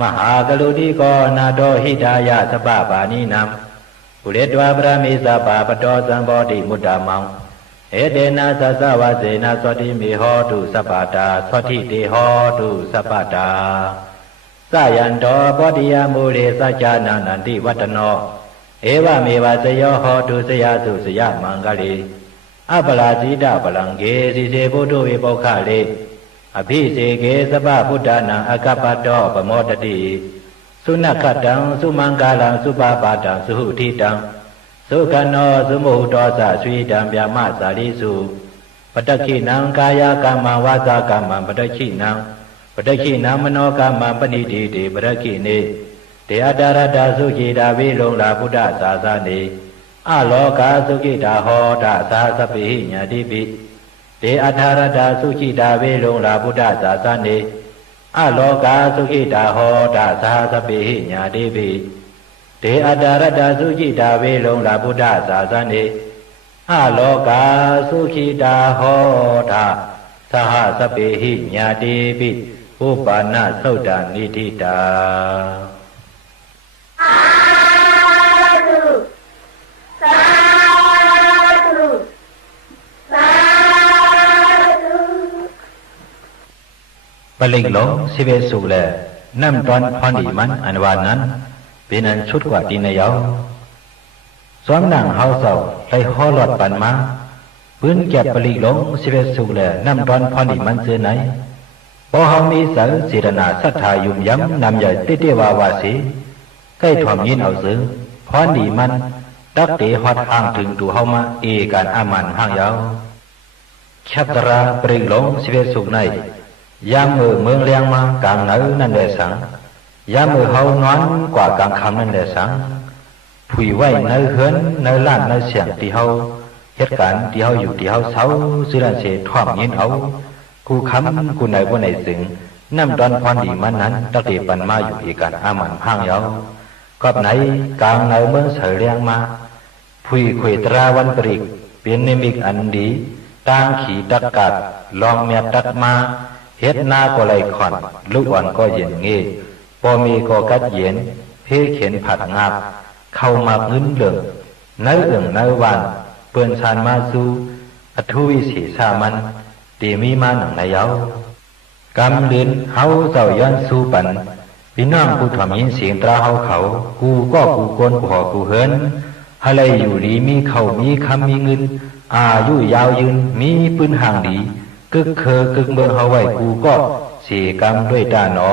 မဟာကလုတိကောနာတောဟိတာယသဗ္ဗပါဏိနံပုရိတဝပရမေသပါပတောသံဘောတိမုတ္တမောဧတေနာသသဝစေနာသောတိမေဟောတုသဗ္ဗတာသောတိတေဟောတုသဗ္ဗတာသယံတောဘောဓိယမူလေသကြနာနန္တိဝတ္တနောဧဝမေဝဇယောဟောတုဇယသုဇယမံဂလေအပလာဇိတပလံကေစီစေဘုဒ္ဓဝေပောခလေအဘိစေကေသဗ္ဗဗုဒ္ဓနာအကပ္ပတောပမောတတိသုနခတံသုမံကာလံသုပပါတံသုဟုထိတံသုခနောသုမုဟတောသဆွေတံဗျာမဇာလိစုပတခိနံကာယကမ္မဝါစာကမ္မပတခိနံပတခိနံမနောကမ္မပဏိတိတေပရခိနေတေအတာရတသုခိတာဝေလုံလာဗုဒ္ဓသာသနေအလောကသုခိတာဟောတသာသပိညာတိပိတေအထာရတသုခိတာဝေလုံလာဗုဒ္ဓသာသနေအလောကသုခိတာဟောတသာသပိညာတိပိတေအတာရတသုခိတာဝေလုံလာဗုဒ္ဓသာသနေအလောကသုခိတာဟောတသာသပိညာတိပိဥပါဏသုတ်တနိတိတာปลิกหลงสิเวสุแลน้ำตอนพรดีมันอันวานนั้นเป็นอันชุดกว่าตีนยาวสวมนางเฮาเศร้าไปฮอหลอดปันมาปืนแก็บปลิกหลงสิเวสุแลน้ำตอนพรดีมันเสือไหนพอเฮามีเสือเจรนาศรัทธายุ่มย้ำนำใหญ่เตี้ยวาวาสีใกล้ถ่อมยินเอาซื้อพรดีมันดักเตะฮอดห่างถึงตัวเฮามาเอการอามันห่างยาวชัตราปลิกหลงสิเวสุในยามมือเมืองเลียงมากลางเนื้อนั่นแหละสังยามมือเฮานอนกว่ากลางคำนั่นแหละสังผุยไว้เนื้อเฮือนเนื้อล้านเนื้อเสียงที่เฮาเหตุการณ์ที่เฮาอยู่ที่เฮาเศร้าสิรันเสถ่อมยินเอากูคำกูไหนว่าไหนสึงน้ำดอนพรดีมันนั้นตักเตปันมาอยู่อีกันอามันพังยาวกับไหนกลางเนื้อเมืองเสยเลียงมาผุยขวยตราวันปริกเป็นนิมิตอันดีต่างขี่ตักกัดลองเมียตักมาเฮ็ดหน้าก็ไหลขอนลูกอ่อนก็เย็นเงี้ปอมีก็กัดเย็นเพเข็นผัดงาบเข้ามาพื้นเหลืองเนื้อเอื่องเนื้อวานเปื่อนชานมาสู่อัทุวิสีสามันตีมีมาหนังในเย้ากำเดินเฮาเจ้าย้อนสู่ปันพี่น้องกูถ่อมยินเสียงตราเฮาเขากูก็กูโกนกูหอกูเฮินอะไรอยู่ดีมีเขามีคำมีเงินอายุยาวยืนมีปืนห่างดีกึกเคอกึกเมืองเฮาไว้กูก็เสียกรรมด้วยตาหนอ